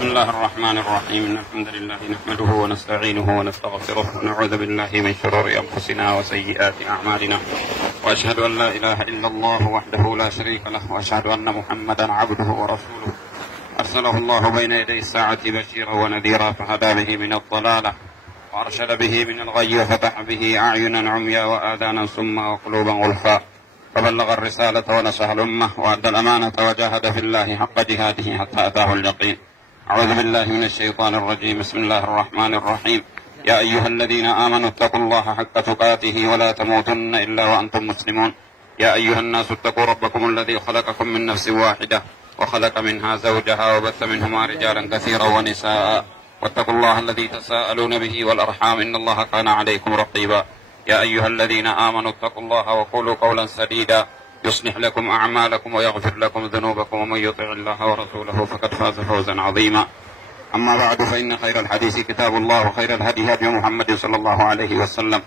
بسم الله الرحمن الرحيم. إن الحمد لله نحمده ونستعينه ونستغفره ونعوذ بالله من شرور أنفسنا وسيئات أعمالنا، وأشهد أن لا إله إلا الله وحده لا شريك له، وأشهد أن محمدا عبده ورسوله أرسله الله بين يدي الساعة بشيرا ونذيرا، فهدى به من الضلالة وأرشد به من الغي، وفتح به أعينا عميا وآذانا صما وقلوبا غلفا، فبلغ الرسالة ونصح الأمة وأدى الأمانة وجاهد في الله حق جهاده حتى أتاه اليقين. أعوذ بالله من الشيطان الرجيم. بسم الله الرحمن الرحيم. يا أيها الذين آمنوا اتقوا الله حق تقاته ولا تموتن إلا وأنتم مسلمون. يا أيها الناس اتقوا ربكم الذي خلقكم من نفس واحدة وخلق منها زوجها وبث منهما رجالا كثيرا ونساء، واتقوا الله الذي تساءلون به والأرحام إن الله كان عليكم رقيبا. يا أيها الذين آمنوا اتقوا الله وقولوا قولا سديدا يصلح لكم أعمالكم ويغفر لكم ذنوبكم، ومن يطع الله ورسوله فقد فاز فوزا عظيما. أما بعد، فإن خير الحديث كتاب الله، وخير الهدي هدي محمد صلى الله عليه وسلم،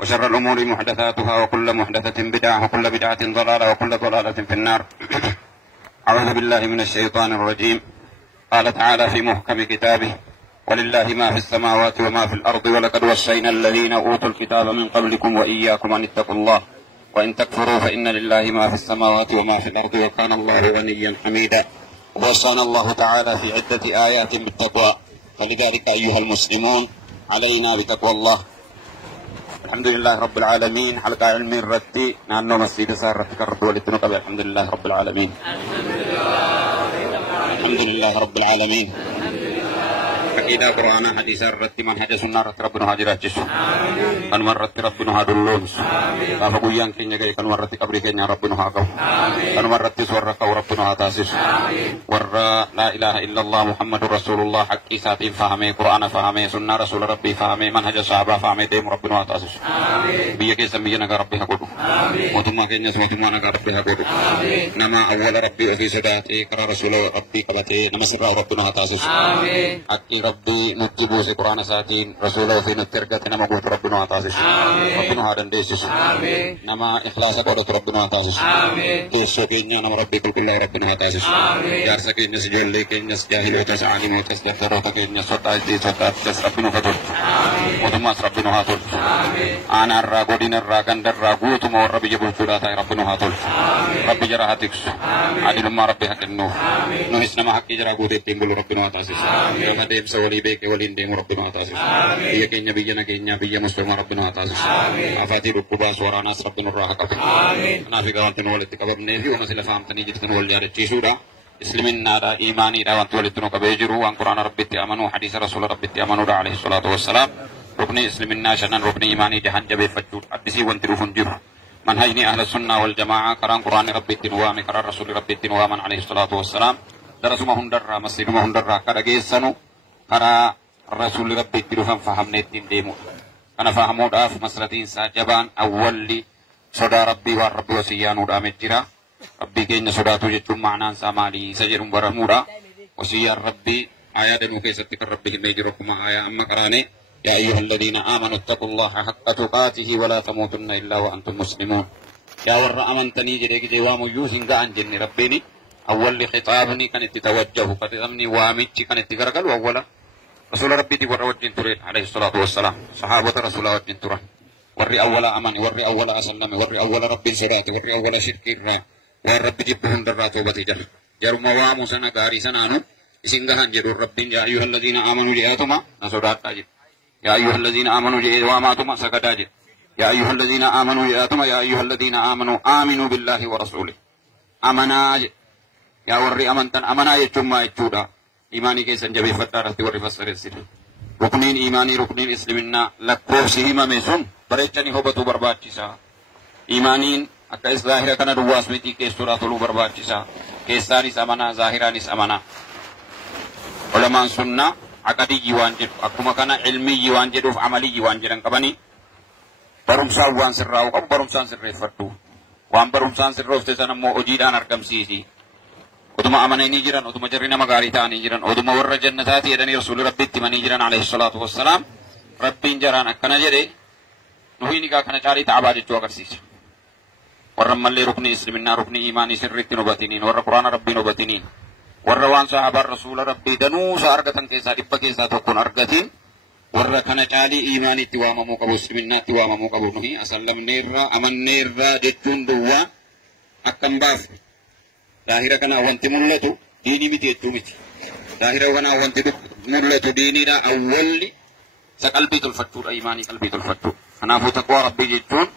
وشر الأمور محدثاتها، وكل محدثة بدعة، وكل بدعة ضلالة، وكل ضلالة في النار. أعوذ بالله من الشيطان الرجيم. قال تعالى في محكم كتابه: ولله ما في السماوات وما في الأرض، ولقد وصينا الذين أوتوا الكتاب من قبلكم وإياكم أن اتقوا الله، وإن تكفروا فإن لله ما في السماوات وما في الأرض، وكان الله غنيا حميدا. ووصانا الله تعالى في عدة آيات بالتقوى، فلذلك أيها المسلمون علينا بتقوى الله. الحمد لله رب العالمين. حلقة علم الرتي نانو مسجد سارة كرد ولتنقب. الحمد لله رب العالمين. الحمد لله رب العالمين. عقيدة قرآن حديث الرتي منهج سنة ربنا هاجرات جسو kan marratti rabbinu haa dulloomsu. Gaafa guyyaan keenya ga'e kan marratti qabrii keenya rabbinu haa qabu. Kan marrattis warra ka'u rabbinu haa taasisu. Warra laa ilaaha illallah muhammadun rasulullah haqqii isaatiin fahamee, qura'aana fahamee, sunnaa rasuula rabbii fahamee, manhaja sahabaa fahamee deemu rabbinu haa taasisu. Biyya keessan biyya nagaa rabbii haa godhu. Mootummaa keenyas mootummaa nagaa rabbii haa godhu. Nama awwala rabbii ofii sodaatee karaa rasuula rabbii qabatee nama sirraa rabbinu haa taasisu. Haqqii rabbii nutti buuse qura'aana isaatiin rasuula ofii nutti ergate nama guutu rabbinu haa taasisu. ربنا هذا نديسس نما إخلاص قدرت ربنا تاسس دوسو كينيا نما ربي كل كله ربنا تاسس يار سكينيا سجل كينيا سجاهل وتسعاني وتستغفر وتكينيا سطاي دي سطات ربنا فتور وتما ربنا هاتول أنا الراغودين الراغند الراغوت ما ربي جبل فلاتاي ربنا هاتول ربي جرا هاتكس عدل ما ربي هكنو نهس نما حكي جرا غودي تيمبل ربنا تاسس يوم ديم سولي بيك ولين ديم ربنا تاسس بيا كينيا بيا مسلم ربنا تاسس afati dhukkuba suaraanas rabbinu irraa haa qabu. Kanaaf wanti nu walitti qabamnee fi wanti lafa amtanii jirtan wal yaadachiisuudha. Islaminaadha, imaaniidha wanti walitti nu qabee jiru, waan quraana rabbitti amanuu, hadiisa rasuula rabbitti amanuudha alayhi salaatu wassalaam. Rukni islaminaa shanan, rukni imaanii jahan jabeeffachuudha. Addisii wanti dhufuun jiru. Manhajni ahla sunnaa wal jamaa karaan quraanni rabbitti nu waame, karaan rasuuli rabbitti nu waaman alayhi salaatu wassalaam. Darasuma hundarraa, masjiduma hundarraa akka dhageessanu karaa rasuuli rabbitti dhufan fahamnee ittiin deemudha. Kana fahamuudhaaf masratiin isaa jabaan awwalli sodaa rabbii waan rabbii wasiyyaanudha jira. Rabbii keenya sodaatu jechuun ma'anaan isaa maali isa jedhuun baramuudha. Wasiyyaan rabbii aayaa danuu keessatti kan rabbi himee jiru akkuma aayaa amma qaraane yaa ayyuhalladhiina aamanu ittaqullaha haqqa tuqaatihi walaa tamuutunna illaa wa antum muslimuun. Yaa warra amantanii jedhee gijee waamuyyuu hin ga'an jenne rabbiini awwalli khitaabni kan itti tawajjahu qaxamni waamichi kan itti garagalu awwala رسول ربي دي ورا وجين تورين عليه الصلاة والسلام صحابة رسول الله وجين تورين وري أولا أماني وري أولا أسلمي وري أولا ربي سراتي وري أولا شركي را وربي جبهن دراتو بتيجر جرم وامو سنة غاري سنانو إسنغهان جدور ربي يا أيها الذين آمنوا جئتما نصرات تاجد يا أيها الذين آمنوا جئ واماتما سكتاجد يا أيها الذين آمنوا جئتما يا أيها الذين آمنوا آمنوا بالله ورسوله أمنا يا وري أمنتن أمنا يجمع يجودا إيماني كيسان جبي فتارة وري فسر السيد ركنين إيماني ركنين إسلامنا لكوسي هما ميسون بريتشاني هو بتو برباد جيسا إيمانين أكا ظاهرة كنا رواس ميتي كيسورة تلو برباد جيسا كيساري سامنا ظاهراني سامنا علماء سنة أكادي جوان جدو أكما كان علمي جوان جدو عملي جوان جدن كباني برمسا وان سرراو أو برمسان سرري فتو وان برمسان سرراو ستسانا مو أجيدان أرقم سيسي Utuma amananii jiran, utuma jarri nama gaarii ta'anii jiran, utuma warra jannataati jedhanii rasuulli rabbitti manii jiran alayhi salaatu wassalaam. Rabbiin jaraan akkana jedhe nuyi nigaa kana caalii ta'abaa jechuu agarsiisa. Warra mallee rukni islaminaa, rukni imaanii sirriitti nu batiniin, warra quraana rabbii nu batiniin, warra waan sahabar Rasul Rabbi danuu sa argatan keessa dhibba keessa tokkon argatin warra kana caalii iimaanitti waamamuu qabu musliminaatti waamamuu qabu nuhi asallamneerra amanneerra jechuun duwwaa akkam baafne daahira kana wanti mul'atu diinii miti jechuu miti daahira kana wanti mul'atu diiniidha awwalli sa qalbii tolfachuudha iimaanii qalbii tolfachuu kanaafuu taqwaa rabbii jechuun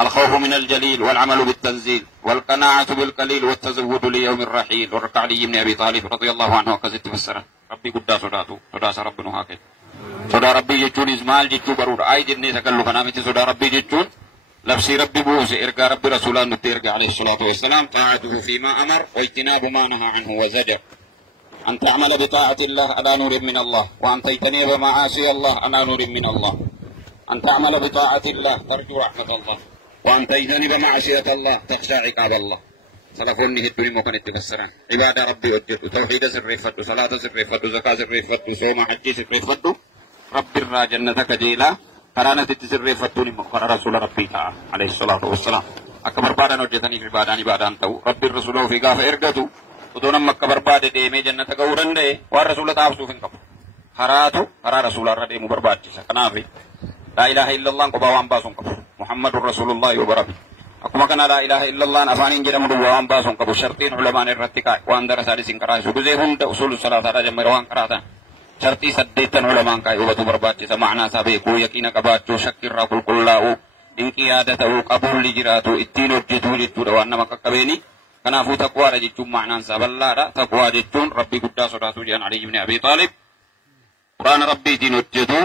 الخوف من الجليل والعمل بالتنزيل والقناعة بالقليل والتزود ليوم الرحيل والركع علي بن أبي طالب رضي الله عنه وكزت فسره ربي قد صداته صداس ربنا هكذا صدا ربي جتون إزمال جتو برور آي جنة تكلو كنامتي صدا ربي جتون لبسي ربي بوس إرقى ربي رسولان نتيرقى عليه الصلاة والسلام طاعته فيما أمر واجتناب ما نهى عنه وزجر أن تعمل بطاعة الله على نور من الله وأن تجتنب معاصي الله على نور من الله أن تعمل بطاعة الله ترجو رحمة الله وأن تجتنب معصية الله تخشى عقاب الله سلفوني هدوني مكان التفسران عبادة ربي وجد توحيد سرفت صلاة سرفت زكاة سرفت صوم حج سرفت رب الراجنة كجيلا قرانة تسرفتوني مكان رسول ربي تعالى عليه الصلاة والسلام أكبر بعدا وجدني في بعدان بعدان تو رب الرسول في قاف إرقتو ودون مكبر بعد ديمي جنة قورن دي والرسول تعبسو فين قبل خراتو خرا رسول الردي مبربات كنافي لا إله إلا الله قبوان باسون قبل محمد رسول الله وبربي أكما كان لا إله إلا الله أفانين جرم دوان باسون قبل شرطين علماء الرتكاء وأن درس هذه سنكراء سبزيهم أصول الصلاة على جمروان كراتا شرطي سديتن علماء كاي وبتو بربات سمعنا سابقو يكين قباتو شكر رقل كلاو إنقيادته قبول لجراتو اتين وجدو جدو دوان نمك قبيني كنافو تقوى رجتون معنى سابلا تقوى جدون ربي قدا صداتو جان علي بن أبي طالب قرآن ربي دين وجدو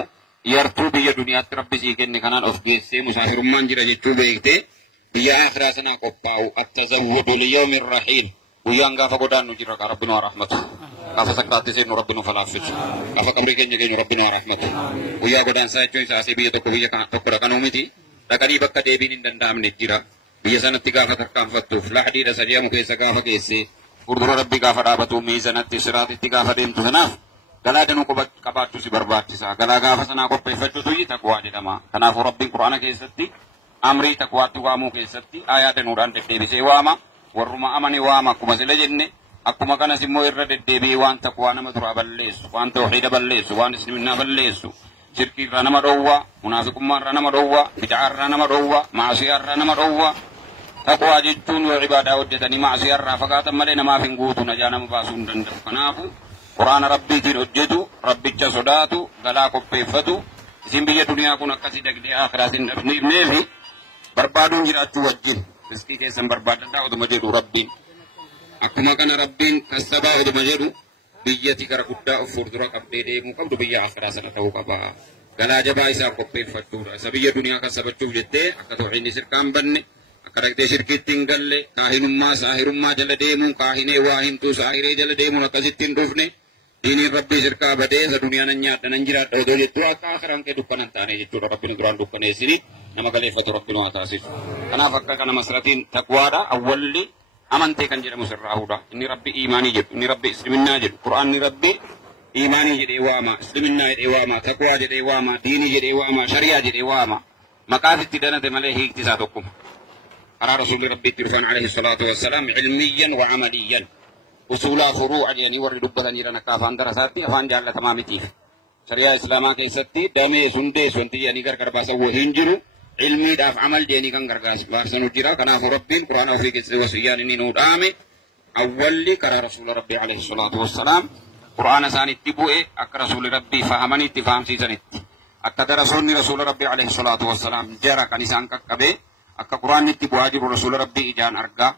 yartuu biyya duniyaatti rabbi sii kenne kanaan of geessee musaafirummaan jira jechuu beekte biyya akhiraa sanaa qophaa'u attazawwudu liyawmi rahiil guyyaan gaafa godaannu jira ka rabbi nu rahmatu gaafa sakraatti seennu rabbi nu falaaffisu gaafa qabrii keenya geenyu rabbi nu rahmatu guyyaa godaansaa jechuun isaasii biyya tokko biyya tokko dhaqanuu miti dhaqanii bakka deebiin hin danda'amne jira biyya sanatti gaafa tarkaanfattuuf lahdhiidha sadiyamu keessa gaafa geesse fuuldura rabbi gaafa dhaabatu miizanatti siraatitti gaafa deemtu sanaaf galaa danuu qabaachuu si barbaachisa galaa gaafa sanaa qopheeffachuutu taqwaa jedhama kanaafuu rabbiin qur'aana keessatti amrii taqwaatti waamuu keessatti aayaa danuudhaan deddeebisee waama warruma amane waama akkuma sila jenne akkuma kanas immoo irra deddeebi'ee waan taqwaa nama duraa balleessu waan tawxiida balleessu waan islaamummaa balleessu shirkii irraa nama dhowwa munaafiqummaa irraa nama dhowwa bid'aa irraa nama dhowwa maasiyaa irraa nama dhowwa taqwaa jechuun yoo ibaadaa hojjetanii maasiyaa irraa fagaatan malee namaaf hin guutu najaa nama baasuu hin danda'u kanaafuu قرآن ربي تين أجدو ربي جسداتو غلا قبيفتو اسم بيا دنيا كون أكاسي دقدي آخرات نبني بربادون جراتو وجين رزقي كيسان بربادا ودو مجدو ربي أكما كان ربين كسبا ودو مجدو بيا تكرا قدا أفردرا قبدي ديمو قبدو بيا آخرات سنتو قبا غلا جبا إسا قبيفتو سبيا دنيا كسبتو جدي أكتو عيني سركان بني أكرقتي شركي تنگل كاهنما ساهرما جل ديمو كاهني واهنتو ساهري جل ديمو نكسيتين رفني ديني ربي شركا بدي سدنيا ننيات ننجرات دو جتو آخرام ke dukkanan taane jechuudha rabbiin duraan dukkaneessini nama galeeffatu rabbiin waa taasisu kanaaf akka kana masratiin taqwaadha awwalli amantee kan jedhamu sirraa'uudha inni rabbi iimaanii jedhu inni rabbi isliminnaa jedhu qur'aanni rabbi iimaanii jedhee waama isliminnaa jedhee waama taqwaa jedhee waama diinii jedhee waama shariyaa jedhee waama maqaatitti danate malee hiikti isaa tokkuma karaa rasuulli rabbiitti dhufan alayhi salaatu wassalaam ilmiyyan wa amaliyan usuula furuu'a jedhanii warri dubbatanii jiran akka afaan darasaatti afaan jaallatamaa mitiif shariyaa islaamaa keessatti damee sundees wanti jedhanii gargar baasan hin jiru ilmiidhaaf amal jedhanii kan gargaarsanu jira kanaafuu rabbiin qur'aana ofii keessatti wasiyyaan inni nuu dhaame awwalli karaa rasuula rabbii alayhi salaatu wassalaam qur'aana isaanitti bu'e akka rasuulli rabbii fahamanitti fahamsiisanitti akka darasoonni rasuula rabbii alayhi salaatu wassalaam jara kan isaan qaqqabe akka qur'aannitti bu'aa jiru rasuula rabbii ijaan argaa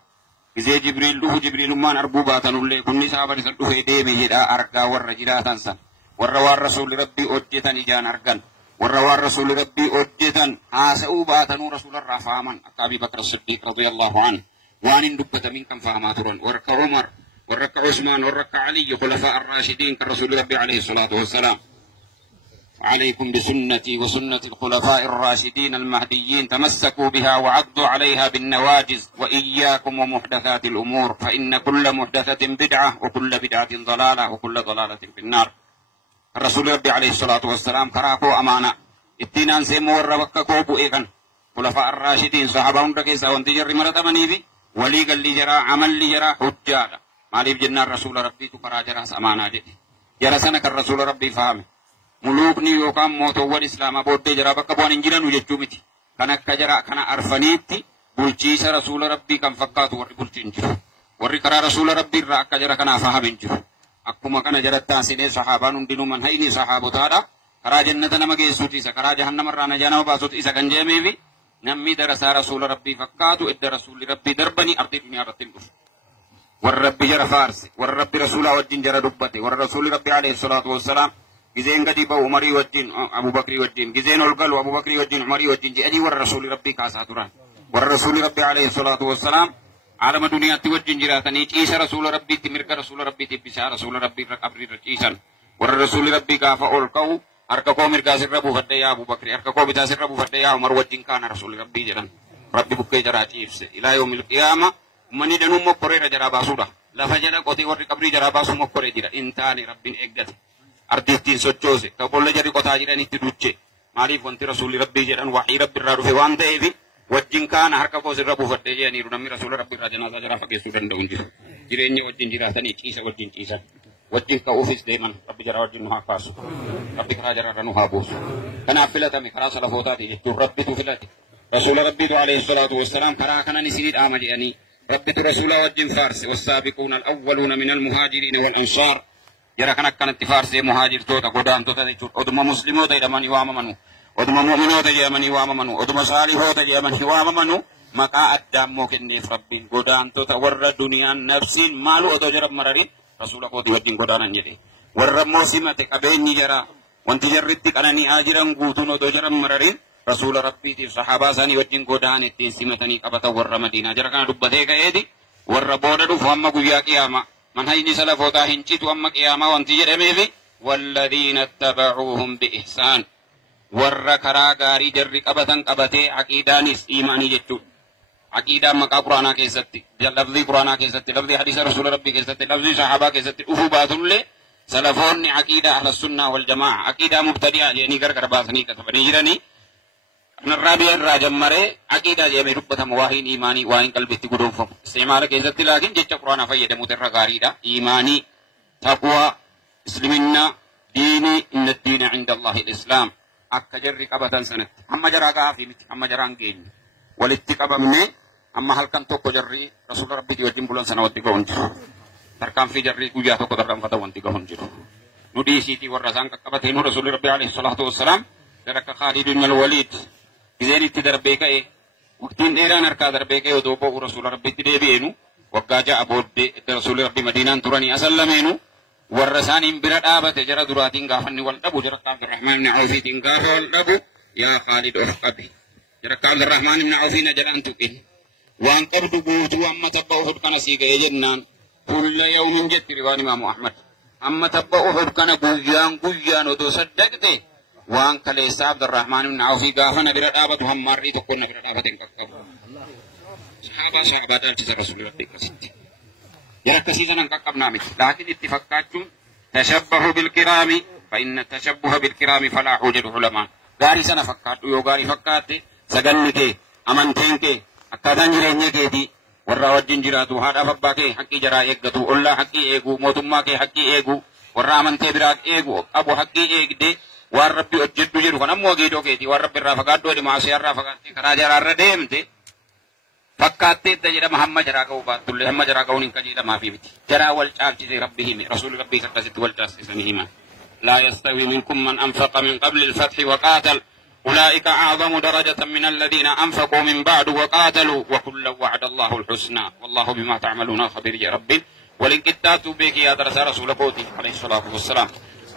Gizee Jibriil dhufu Jibriilummaan arbuu baatanullee kunni sahaaba isa dhufee deeme jedhaa argaa warra jiraatan san warra waan rasuulli rabbii hojjetan ijaan argan warra waan rasuulli rabbii hojjetan haasa'uu baatanuu rasuularraa fahaman akka Abii Bakr Siddiiq radiyallahu anhu waan hin dubbatamin kan fahamaa turan warra Umar warra Usmaan warra Ali khulafaa ar-raashidiin kan rasuulli rabbii alayhi salaatu wassalaam عليكم بسنتي وسنة الخلفاء الراشدين المهديين تمسكوا بها وعضوا عليها بالنواجز وإياكم ومحدثات الأمور فإن كل محدثة بدعة وكل بدعة ضلالة وكل ضلالة في النار الرسول ربي عليه الصلاة والسلام كراكو أمانة اتنان سيمور وككو بؤيغن خلفاء الراشدين صحابهم ركيسا وانتجر مرة منيبي ولي قال لي جرى عمل لي جرى حجاجة maaliif jennaan rasuula rabbiitu karaa jaraas amaanaa jedhe jara sana kan rasuula rabbii fahame muluukni yookaan mootoowwan islaamaa booddee jaraa bakka bu'an hin jiranu jechuu miti kan akka jara kana arfaniitti bulchiisa rasuula rabbii kan fakkaatu warri bulchin jiru warri karaa rasuula rabbii irraa akka jara kanaa fahamin jiru akkuma kana jarattaan sidee sahaabaan hundinuu manhayni sahaabotaadha karaa jannata nama geessuuti isa karaa jahannamarraa najaa nama baasuuti isa kan jeemeefi namni darasaa rasuula rabbii fakkaatu edda rasuulli rabbii darbanii ardii duniyaa irratti hin dhufu warra rabbi jara faarse warra rabbi rasuulaa wajjin jara dubbate warra rasuulli rabbii alayhi salaatu wassalaam gizeen gadi ba'u umarii wajjin abubakrii wajjin gizeen ol galu abubakrii wajjin umarii wajjin jedhanii warra rasuulli rabbii kaasaa turan warra rasuulli rabbii alayhi salaatu wassalaam عالم دنيا توجه جراتني عيسى رسول ربي تمرك رسول ربي تبشا رسول ربي قبر رجيسا والرسول ربي كافا أولكو أرككو مركا سر ربو فدى يا أبو بكر أرككو بتا سر ربو فدى يا عمر وجين كان رسول ربي جران ربي بكي جراتي إفسي إلى يوم القيامة مني دنو مقرى رجرا باسودا لا فجر قطي ور قبر جرا باسو مقرى جرا إنتاني ربي إقدت أرتيتين سوتشوسي كقول جري قطع جراني تدوتشي مالي فانت رسول ربي جران وحي ربي الرادو في وان تيفي wajjin kana harka koo sirra buufadhee jedhaniiru namni rasuula rabbii irraa janaasaa jara fageessuu danda'u hin jiru jireenya wajjin jiraatanii ciisa wajjin ciisan wajjin ka'uufis deeman rabbi jara wajjin nu haa kaasu rabbi karaa jaraarra nu haa buusu kanaaf filatame karaa salafootaati jechuun rabbitu filate rasuula rabbiitu alayhi salaatu wassalaam karaa kanan isinii dhaama jedhanii rabbitu rasuula wajjin faarse wassaabiquuna alawwaluuna min almuhaajiriina walansaar jara kan akkanatti faarsee muhaajirtoota godaantota jechuudha oduma musliimoota jedhamanii waamamanu oduma mu'minoota jedhamanii waamamanu oduma saalihoota jedhamanii waamamanu maqaa addaammoo kenneef rabbiin godaantota warra duniyaan nafsiin maalu otoo jara mararin rasuula kooti wajjin godaanan jedhe warra immoo simate qabeenyi jara wanti jarritti qanani'aa jiran guutuun otoo jara mararin rasuula rabbiitiif sahaabaa isaanii wajjin godaan ittiin simatanii qabatan warra madiinaa jara kana dubbatee ka'eeti warra booda dhufu amma guyyaa qiyaama manhajni salafootaa hin citu amma qiyaamaa wanti jedhameefi walladhiina ittabacuuhum biihsaan warra karaa gaarii jarri qabatan qabatee aqiidaanis iimaanii jechuudha. Aqiidaan maqaa quraanaa keessatti, lafzii quraanaa keessatti, lafzii hadiisa rasuula rabbii keessatti, lafzii sahaabaa keessatti dhufuu baatullee salafoonni aqiidaa ahla sunnaa wal jamaa aqiidaa mubtadi'aa jedhanii gargar baasanii katabanii jiranii. Kanarraa biyya irraa jammaree aqiidaa jedhamee dubbatama waahiin iimaanii waahiin qalbitti guduunfamu. Istimaala keessatti laakiin jecha quraanaa fayyadamuutu irra gaariidha. Iimaanii, taqwaa, isliminnaa, diinii, inna diina cinda Allahi islaam. akka jarri qabatan sanatti amma jaraa gaafii miti amma jaraan geenye walitti qabamne amma halkan tokko jarri rasuula rabbiitii wajjin bulan sana walitti ga'uun jiru tarkaanfii jarri guyyaa tokko tarkaanfata wanti ga'uun jiru nu dhiisiitii warra isaan qaqqabatee nu rasuulli rabbii alayhi salaatu wassalaam gara akka Khaalid ibn al-Waliid gizeen itti darbee ka'e waqtiin dheeraan harkaa darbee ka'e otoo bo'u rasuula rabbiitti deebi'eenu waggaa ja'a booddee rasuulli rabbii madiinaan turanii asallameenu warra isaaniin bira dhaabate jara duraatiin gaafanni wal dhabu jara Abdurrahmaan ibn Awfiitiin gaafa wal dhabu yaa Khaalid of qabi jara Abdurrahmaan ibn Awfiin jalaan tuqin waan qabdu guutuu amma tabba Uhud kana sii ga'ee jennaan kulla yawmin jetti riwaan Imaamu Ahmad amma tabba Uhud kana guyyaan odoo saddaqte waan kaleessaa Abdurrahmaan ibn Awfii gaafa na bira dhaabatu hammaarrii tokko na bira dhaabate hin qaqqabu sahaabaa dhaalchisa rasuulli rabbii akkasitti يركزين أن كقبنامك لكن اتفقاتهم تشبهوا بالكرام فإن التشبه بالكرام فلا حجة علماء غاري سنة فكات يو غاري فكات سجنك أمانتينك أكادان جرينك دي ورا وجين جراتو هذا فباك حقي جرا يقدو الله حقي إيجو موتماك حقي إيجو ورا أمانتي براك إيجو أبو حقي إيج دي وربي أجد جرو فنمو جيدو كيتي وربي رافقات دو معصية رافقات كراجر الرديمتي fakkaatee tajira Muhammad jaraa ka'uu baatullee hamma jaraa ka'uun hin qajeela maafii miti jaraa wal caalchisee rabbi hime rasuulli rabbii akkasitti wal caalchisanii himan laa yastawi minkum man anfaqa min qabli al-fathi wa qaatal أولئك أعظم درجة من الذين أنفقوا من بعد وقاتلوا وكلا وعد الله الحسنى والله بما تعملون خبير يا ربي ولن كتاتوا بك يا درس رسول قوتي عليه الصلاة والسلام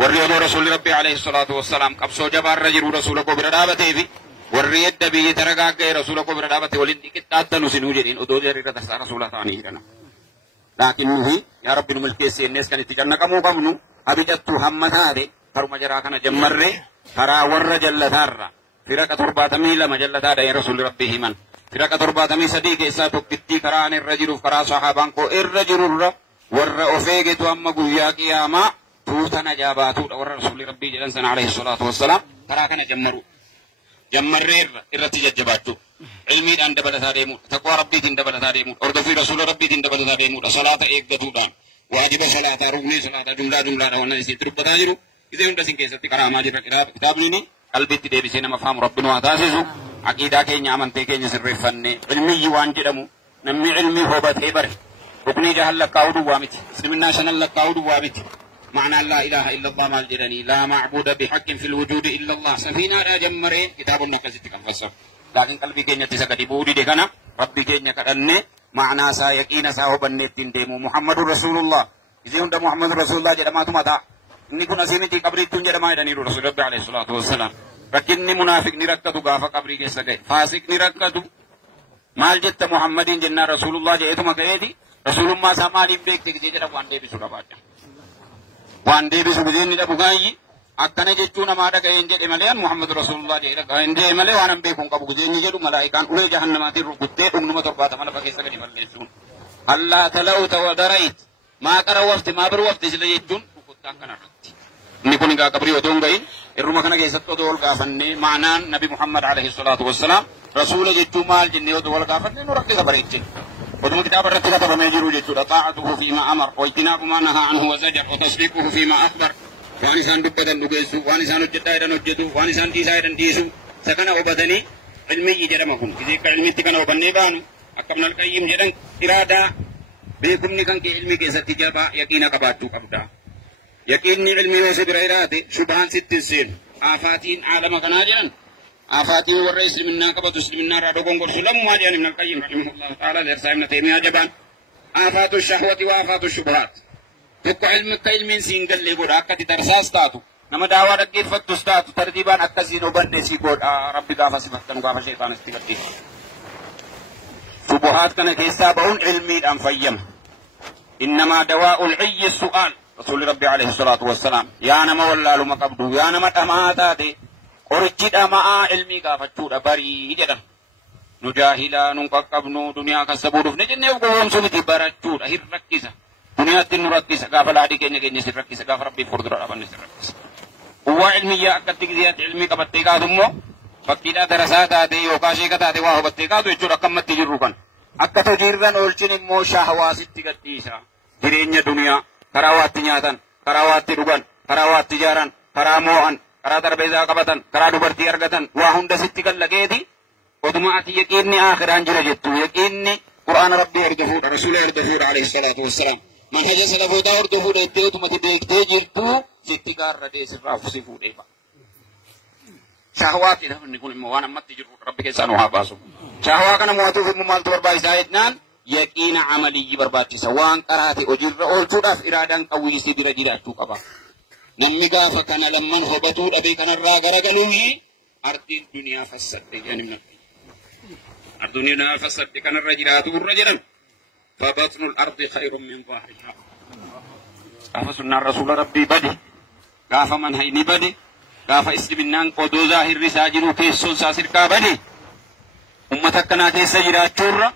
والرياض رسول ربي عليه الصلاة والسلام قبصوا جبار رجل رسول قوم ردابته في والريد بي ترقاك رسول قوم ردابته ولن كتاتوا سنوجرين أدود رسول رسول ثاني لنا لكن هي يا رب الملكيسي الناس كانت تجنك موقمنو أبجت همت هذه فرما جراكنا جمره ترى ور جلتارا فرقة ترباتمي لما جلتارا يا رسول ربه من فرقة ترباتمي صديق إسا تكتي كران الرجل فرا صحابانكو الرجل ور أفيقت أما قوياك ياما توتنا جاباتو ور رسول ربه جلنسنا عليه الصلاة والسلام ترى كان جمرير إرتي ججباتو علمي أن دبلتا ديمو تقوى ربي تن دبلتا ديمو أرد في رسول ربي تن دبلتا ديمو صلاة إيقدتو دان waajiba salaataa ruknii salaataa jumlaa wanna isitti dubbataa jiru gisee hunda isin keessatti qaraamaa jira kitaabni qalbiitti deebisee nama faamu rabbiin waa taasisu aqiidaa keenya amantee keenya sirreeffanne ilmiyyi waan jedhamu namni ilmii hubatee bare ruknii jahan lakkaa'uu duwwaa miti islaminaa shanan lakkaa'uu duwwaa miti معنى لا إله إلا الله مال جراني لا معبود بحق في الوجود إلا الله سفينة لا جمري كتاب النقص تكفصر لكن قلبي كينيا تسكتي بودي دكنا ربي كينيا كأني معنى سا يقين سا هو بنيتين ديمو محمد رسول الله إذا هند محمد رسول الله جل ما تمتا إني كنا سينتي قبري تنجر ما يدني رسول الله عليه الصلاة والسلام لكني منافق نركض غافا قبري كسكت فاسق نركض مال جت محمد جنة رسول الله جئت ما كيدي رسول الله سامالين بيك تكجيجر وانده بسورة باجا وانده بسورة جنة بغاي akkana jechuun namaadha ga'een jedhe malee Muhammad Rasulullah jedhe ga'een jedhe malee waan beekuun qabu gujeenyi jedhu malaa'ikaan ulee jahannamaatiin rukuttee dhumnuma 70 lafa keessa gadi balleessuun allaa talawta wa darayt maa qara wafti maa bir wafti sila jechuun rukuttaa kanarratti inni kun egaa qabrii otoo hin gahin irruma kana keessatti otoo wal gaafannee maanaan nabi Muhammad alayhi salaatu wassalaam rasuula jechuun maal jennee otoo wal gaafannee nu rakkisa bareeche oduma kitaaba irratti katabamee jiru jechuudha taa'atuhu fiima amar wa ijtinaabu maa nahaa anhu wa zajar wa tasdiiquhu fiima akhbar waan isaan dubbatan dhugeessu waan isaan hojjedhaa jedhan hojjetu waan isaan dhiisaa jedhan dhiisu isa kana hubatanii ilmiyyi jedhama kun gisee akka ilmitti kana hubannee baanu akka Ibn al-Qayyim jedhan iraadaa beekumni kan kee ilmi keessatti jabaa yaqiina qabaachuu qabda yaqiinni ilmi yoo si bira jiraate shubhaan sitti seenu aafaatiin aalama kanaa jedhan aafaatiin warra isliminnaa qabatu isliminnaa irraa dogongorsu lammaa jedhan Ibn al-Qayyim rahimahullahu ta'ala leersaa Ibn Taymiyaa jabaan aafaatu shahwati wa aafaatu shubhaat tokko ilmi akka ilmiin siin gallee godha akkati tarsaas taatu nama daawaa dhaggeeffattus taatu tartiibaan akkasiin hubanne si godha rabbi gaafa sifattanu gaafa sheexaanitti gadhiisa shubuhaat kana keessaa ba'uun ilmiidhaan fayyama innamaa dawaa'ul ciyyi su'aal rasuulli rabbi alayhi salaatu wassalaam yaa nama wallaaluma qabdu yaa nama dhamaa taate qorichi dhamaa ilmii gaafachuudha barii jedhan nu jaahilaa nun qaqqabnu duniyaa kassabuu dhufne jennee gowwoomsu miti barachuudha hin rakkisa duniyaatti nu rakkisa gaafa laadhii keenya si rakkisa gaafa rabbii fuuldura dhabanne si rakkisa quwwaa ilmiyyaa akkatti giziyaatti ilmii qabattee kaatu immoo fakkiidhaa darasaa taate yookaan sheeka taate waa hubattee kaatu jechuudha akkammatti jirru kan akka hojiirran oolchin immoo shahwaasitti gadhiisa jireenya duniyaa karaa waatti nyaatan karaa waatti dhugan karaa waatti ijaaran karaa moo'an karaa darbeezaa qabatan karaa dubartii argatan waa hunda sitti kallaqeeti oduma ati yaqiinni aakhiraan jira jettu yaqiinni qur'aana rabbii hordofuudha rasuula hordofuudha alayhi salaatu wassalaam manhaja salafootaa hordofuudha ittee utumati beektee jirtu sitti gaarra deesirraa fusi fuudhee ba'a. Shahwaati inni kun immoo waan ammatti jiru rabbi keessaa nu haa baasu. Shahwaa kana mo'atuuf immoo maaltu barbaachisaa jennaan yaqiina amaliyyi barbaachisa waan qaraate hojiirra oolchuudhaaf iraadaan qawwiisii bira jiraachuu qaba. Namni gaafa kana lamman hubatuu dhabee kanarraa garagaluufi ardiin duniyaa fassadde jedhanii ardiin duniyaa fassadde kanarra jiraatu irra jedhan فبطن الأرض خير من ظاهرها قاف سنة رسول ربي بدي قاف من هيني بدي قاف اسلمنان قدو ظاهر رساجنو كيسون ساسر كابدي أمتك كنا كيسا جرات شورا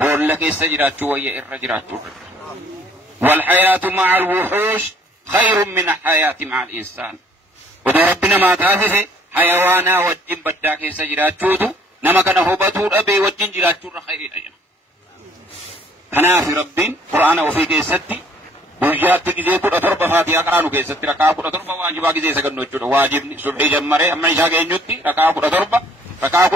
بول كيسا جرات شوية إر جرات شورا والحياة مع الوحوش خير من الحياة مع الإنسان ودو ربنا ما تاسسي حيوانا وجن بدا كيسا جرات شوتو نما كان هبطو أبي وجن جرات شورا خير أجنا كنا في ربين قرآن وفي كيستي وجات كذي كل أتربى فاتيا قرآن كيستي ركاب كل أتربى واجب كذي سكنوا جود واجب سبحي جمرة أما إيشا كينيوتي ركاب كل أتربى كان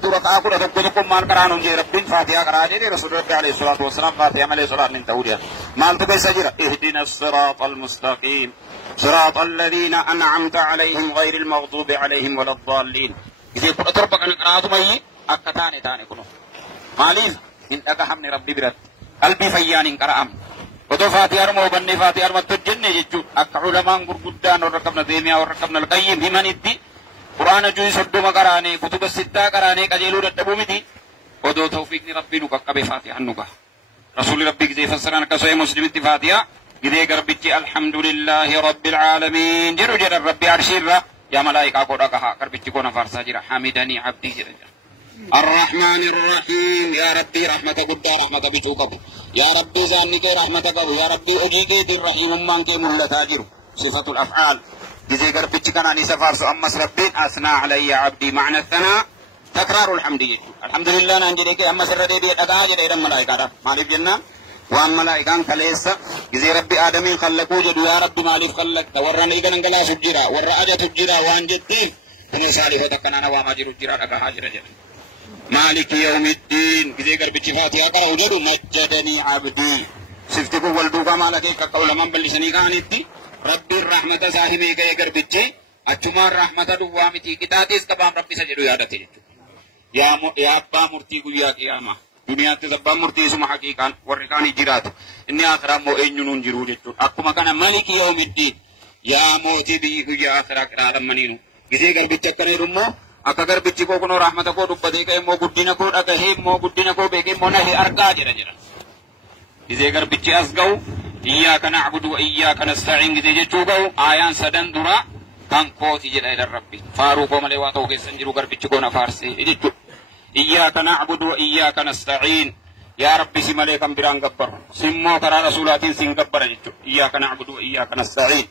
تورا ركاب كل أتربى كم مان قرآن ونجي ربين فاتيا قرآن جدي رسول الله عليه الصلاة والسلام فاتيا ملء صلاة من توريا مال تبي سجرة اهدنا الصراط المستقيم صراط الذين أنعمت عليهم غير المغضوب عليهم ولا الضالين كذي كل أتربى كان قرآن ماي أكتاني تاني كنوا ماليز إن أكهمني ربي برد قلبي فيان كرام ودو فاتيار مو بني فاتيار متجن يجو أك علماء غرغدان وركبنا ديميا وركبنا القيم همان إدي قرآن جوي سدو مقراني كتب الستة قراني كجيلو ردبو مدي ودو توفيقني ربي نكاك بفاتيح نكا رسول ربي كذي فسران كسوي مسلم اتفاتيا كذي قربتي الحمد لله رب العالمين جرو جر ربي عرشير يا ملائكة قرأكها قربتي كونا فارسا جرا حمدني عبدي جرا الرحمن الرحيم يا ربي رحمة قد رحمة بجوكب يا ربي زانك رحمة قد يا ربي أجيك الرحيم مانك ملا تاجر صفة الأفعال جزي قربتي كان أني سفارس أمس ربين أثنى علي عبدي معنى الثناء تكرار الحمد لله الحمد لله نانجلك أمس الردي بيت أقاجر إلى الملائكة مالي بجنة وأن ملائكة كليسة Gize Rabbi Aadamin khallaquu jedhu yaa Rabbi maaliif khallaqta warra eegan angalaasu jira warra ajatu jira waan jetteef kuma saalihota kanana waamaa jiru jira dhagahaa jira jedha. Maaliki yawmiddin gize garbichi Faatihaa qara'u jedhu majjadanii abdii sifti kun wal duukaa maal akeeka qawlaman bal'isanii ka'anitti Rabbiin rahmata isaa himee ga'ee garbichi achumaan rahmata duwwaa miti qixaaxees qabaan Rabbi isa jedhu yaadate jechuudha. Yaa abbaa murtii guyyaa qiyaamaa duniyaattis abbaan murtii isuma haqiiqaan warri kaanii jiraatu inni akhiraa immoo eenyuun jiru jechuudha. Akkuma kana maliki yawmiddin yaa mootii biyyi guyyaa akhiraa qiraadhammaniinu gisee garbichi akkana jedhu immoo akka garbichi koo kunoo rahmata koo dubbatee ka'e immoo guddina koo dhagahee immoo guddina koo beekee immoo nahee argaa jedha. Gisee garbichi as ga'u iyyaaka na'budu wa iyyaaka nasta'iin gisee jechuu ga'u aayaan sadan dura kan kooti jedha ila Rabbi faaruu koo malee waa ta'u keessan jiru garbichi koo na faarsee jechuudha. إياك نعبد وإياك نستعين يا ربي سمالي كم بران قبر سمو كرا رسولاتين سين قبر جتو إياك نعبد وإياك نستعين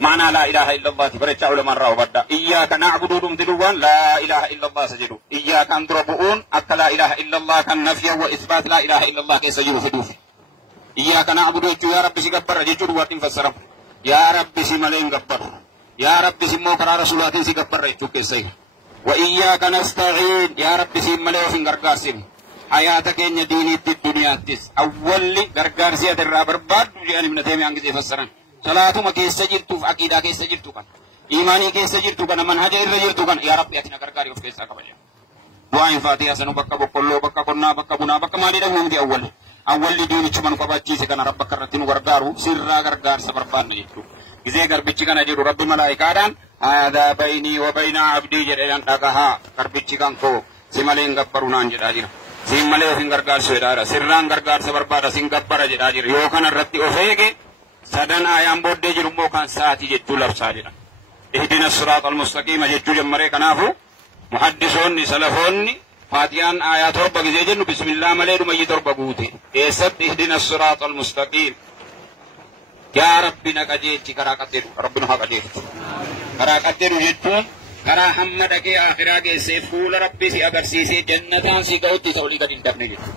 معنى لا إله إلا الله تبرج علماء راو بدا إياك نعبد دمدلوان لا إله إلا الله سجدو إياك أندربؤون أك لا إله إلا الله كان نفيا وإثبات لا إله إلا الله كي سجدو فدوف إياك نعبد يا ربي سقبر جتو واتين فسرم يا ربي سمالي قبر يا ربي سمو كرا رسولاتين سقبر جتو كي سيغ وإياك نستعين يا رب سيم مليو فين غرغارسين حياتك إن ديني الدنيا تس أولي غرغارسية الرابر بعد يعني من تيمي عنك يفسرن صلاة ما كيس سجلتو عقيدة كيس سجلتو كان إيماني كيس سجلتو كان منهج الرجلتو كان يا رب ياتنا غرغاري وف كيس أكبر دعاء فاتحة سنو بكا بقولو بكا كنا بكا بنا بكا مالي دعوهم دي أولي ديني چمن قباتي سكان رب كرتين غرغارو سر غرغار سبربان نيتو إذا غربتي كان أجر رب ملائكة هذا بيني وبين عبدي جدًا تكها غربتي كان كو سمالين غبرونان جداجر سمالين سنغرغار سويدارا سرران غرغار سبربارا سنغبر جداجر يوكان الرتي أفيك سدن آيام بود جرمو كان ساتي جتو لفساجر اهدنا الصراط المستقيم جتو جمري كنافو محدثون سلفون فاتيان آيات ربك زيجن بسم الله مليل ميت ربك قوتي إيسد اهدنا الصراط المستقيم يا ربي نكجيتي كرا قدر ربنا قدر كرا قدر جتون كرا حمدك آخرك سيفول ربي سي أبرسيسي جنتان سي قوتي سولي قدر دفن جتون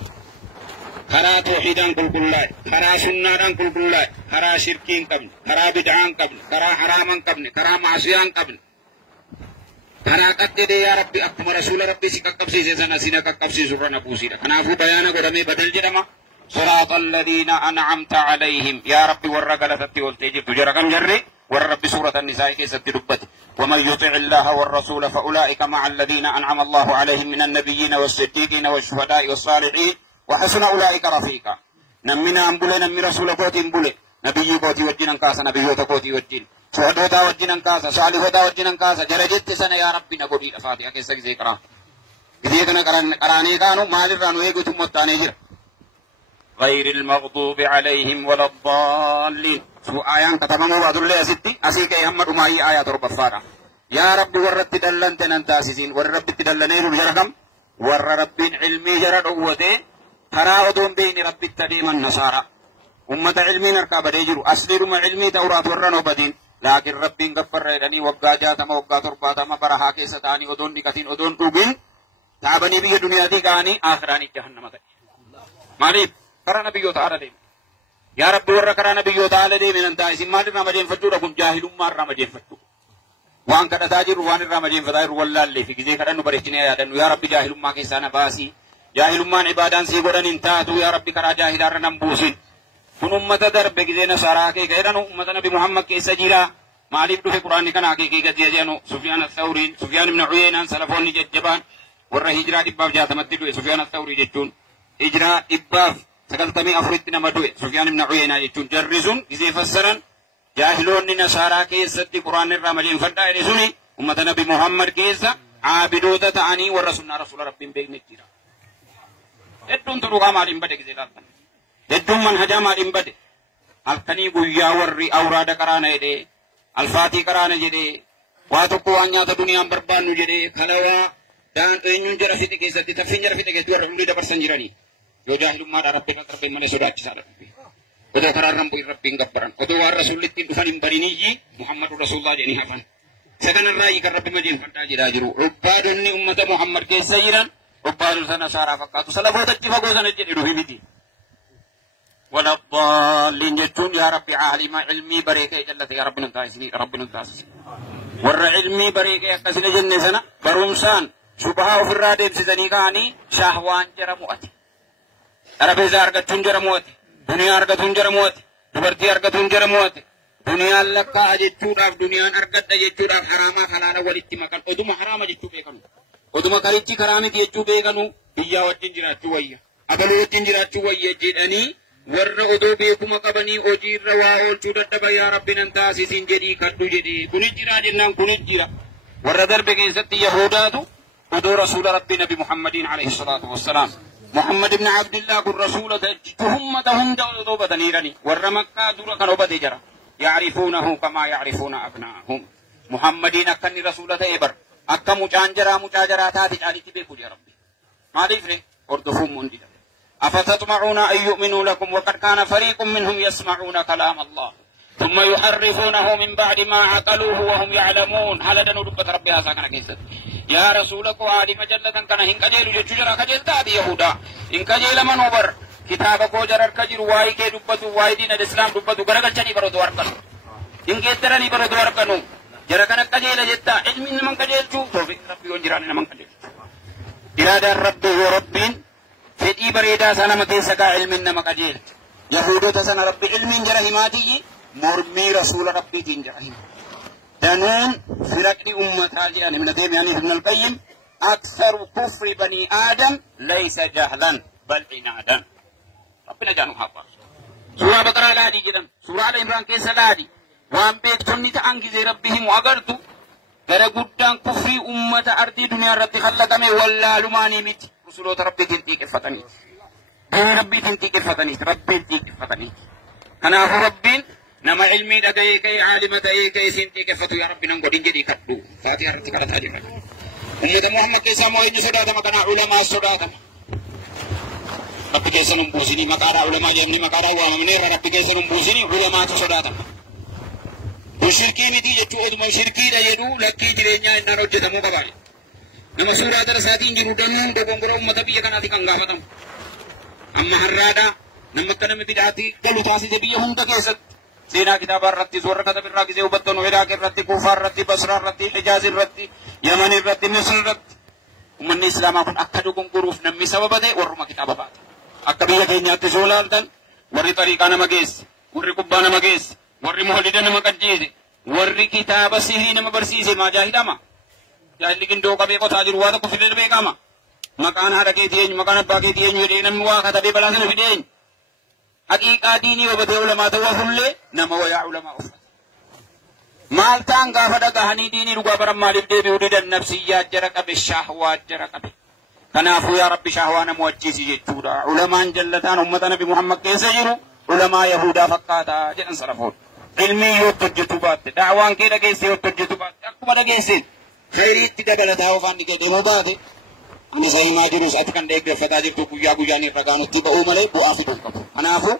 كرا توحيدان كل كلها كرا سنادان كل كلها كرا شركين قبل كرا بدعان قبل كرا حرامان قبل كرا معصيان قبل كرا قدر يا ربي أكم رسول ربي سي كقبسي سنة سنة كقبسي سرنا بوسيرا كنافو بيانا قدمي بدل جرما صراط الذين أنعمت عليهم يا ربي ورقلتي والتجب تجرى كم جري والرب سورة النساء كيست دبت ومن يطع الله والرسول فأولئك مع الذين أنعم الله عليهم من النبيين والصديقين والشهداء والصالحين وحسن أولئك رفيقا نمنا أنبولي نمي رسول قوتي أنبولي نبي قوتي وجنا كاسا نبي قوتي وجين شهدوتا وجنا كاسا صالحوتا وجنا كاسا جرجت سنة يا ربي نقولي أفاتي كيسا كيسا كرام كذي كنا قراني كانوا مال رانو يقول ثم التاني غير المغضوب عليهم ولا الضالين سو آيان كتبنا بعض الله ستي أسيك يحمد ماي آيات رب فارا يا رب ورب تدلن تنتاسين ورب تدلنير جركم ور رب علمي جرد قوته ترى ودون بين رب التديم النصارى أمة علمي نركب ديجر أصل ما علمي توراة ورنو بدين لكن رب غفر رني وقاجا تما وقا تربا تما برها كيستاني ودون نكتين ودون توبين تعبني بي دنيا دي كاني آخراني جهنم تي ماريب كرا نبيو تعالى دي يا رب ورا كرا نبيو تعالى دي من انت اسم مال رمجين فتو ركم جاهل مار رمجين فتو وان كذا تاجر وان رمجين فتاير والله اللي في جزء كذا نبرشتني يا رب جاهل ما كيسانا باسي جاهل ما عبادان سيقولن انتهوا يا رب كرا جاهل رنم بوسين كن أمة درب جزء نصارى كي كيران أمة نبي محمد كيس جيرا معلم في القرآن كنا كي كي جانو سفيان الثوري سفيان بن عيينة سلفون جبان ورا هجرة إباف جات مدلو سفيان الثوري جتون هجرة إباف سكالتمي أفريت نمدوه سفيان بن عيينة جتون جرزون جزء فسرن جاهلون نصارى كيس سد قرآن الرمجين فردا رسولي أمة نبي محمد كيس عابدوتا تاني ورسولنا رسول رب بين جيرا إدون تروها معلم بدك زلالتن إدون من هجا معلم بدك الكني بويا ورّي أوراد كرانا يدي الفاتي كرانا يدي واتوكو أنيا الدنيا بربان يدي خلوا dan enyun jara fiti kesa di tafin jara fiti kesa dua dapat sanjirani yo jahil umma darab peka terbe mane sudah cisada odo kararam bui rabbing gaparan odo war rasulit tin dufanim barini ji muhammadu rasulullah jeni hafan sakanan rai karabbi majin fanta jira jiru ubadun ni ummata muhammad kesa jiran ubadun sana sara fakatu salafu tatti fago sana jedi do himiti ولا الضالين جتون يا ربي عالم علمي بريكة جلت يا ربنا تاسني ربنا تاسني ور علمي بريكة كسل جنة سنة برومسان شبهه في الرادب سيزني كاني شهوان جرموت عربي زارقة جرموت دنيا أرقة جرموت دبرتي أرقة جرموت دنيا لك أجتون أف دنيا أرقة أجتون أف حراما خلانا ولدت مكان أدوم حرام أجتون بيكانو أدوم كاريتي كرامي أجتون بيكانو بيا وتنجرات شوية أبلو تنجرات شوية جدني ور أدو بيكم قبني أجير رواول شودت يا ربنا انتاسي سنجدي كدو جدي كنجرا جنان كنجرا ور درب كيست يهوداتو أدو رسول ربنا بمحمد عليه الصلاة والسلام محمد بن عبد الله كن رسول تهمتهم دولتو بدنيرني ور مكة دور كانوا بدجرا يعرفونه كما يعرفون أبناءهم محمدين أكن رسول تيبر أكا مجاجرا تاتي عليك بيكو يا ربي ما ديفري أردفهم من جدا أفتطمعون أن يؤمنوا لكم وقد كان فريق منهم يسمعون كلام الله ثم يحرفونه من بعد ما عقلوه وهم يعلمون هل دنو دبت ربي هذا كان كيست يا رسولك عالم جلة كان هن كجيل ججرا كجيل تادي يهودا إن كجيل منوبر كتابك وجرر كجير واي كي دبت واي دين الإسلام دبت غرقل جني برو دوار كنو إن كترني برو دوار كنو جرا كان كجيل جتا علم من كجيل شو توفيق ربي ونجران من كجيل إرادة ربي وربين فدي بريدا سنة مكيسكا علم نما كجيل يهودو سنة ربي علم جرهماتي مرمي رسول ربي دين جرهم دنون فرقني أمتها جيان من ديم يعني ابن القيم أكثر كفر بني آدم ليس جهلا بل عنادا ربنا جانو حقا سورة بقرة لادي جدا سورة الإمران كيسا لادي وان بيك تني تأنجز ربهم وأغرتو gara guddaan kufrii ummata ardii duniyaa irratti khallaqame wallaalumaanii miti rasuloota rabbiitiin xiiqeffatanii rabbiitiin xiiqeffatanii rabbiin xiiqeffatanii kanaafuu rabbiin nama ilmii dhagayee ka'ee aalima ta'ee ka'ee siin xiiqeffatu yaa rabbi nan godhin jedhii kadhu faatii irratti kadhataa jirra ummata muhammad keessaa moo eenyu sodaatama kanaa ulamaa sodaatama rabbi keessan hin buusinii maqaadhaa ulamaa jedhamni maqaadhaa waamamne irra rabbi keessan hin buusinii ulamaatu sodaatama shirkii miti jechuu oduma shirkiidha jedhu lakkii jireenyaa innaan hojjetamuu qaba nama suuraa dara isaatiin jiru danuu dogongora ummata biyya kanaati kan gaafatamu amma harraadha nama akka nama bid'aatti galu taasise biyya hunda keessatti seenaa kitaabaa irratti warra katabirraa gisee hubattanu Iraaq irratti Kuufaa irratti Basraa irratti Hijaaz irratti Yaman irratti Misr irratti ummanni islaamaa kun akka dogongoruuf namni sababa ta'e warruma kitaaba baate akka biyya keenyaatti soo laaltan warri xariiqaa nama geesse warri kubbaa nama geesse warri muhallida nama qajjeese warri kitaaba sihii nama barsiise maa jaahilama jaahilli gindoo qabee qotaa jiru waa tokko fidee beekama maqaan haadha keetii eenyu maqaan abbaa keetii eenyu jedhee namni waa katabee balaa sana fidee eenyu haqiiqaa diinii hubatee ulamaa ta'uu hafullee nama wayaa ulamaa uffata maal ta'an gaafa dhagahanii diinii dhugaa baran maaliif deebi'uu didan nafsiyyaa jara qabe shahwaa jara qabe kanaafuu yaa rabbi shahwaa nama wajjiisi jechuudha ulamaan jallataan ummata nabi muhammad keessa jiru ulamaa yahudaa fakkaataa jedhan salafoon ilmii yoo hojjetu baatte daawaan kee dhageesse yoo hojjetu baatte akkuma dhageesseen khayriitti dabalataa ofaan dhiqeedhee baate ani isa himaa jirus ati kan deeggarfataa jirtu guyyaa guyyaan irra gaanutti ba'uu malee bu'aa fiduuf qabu kanaafuu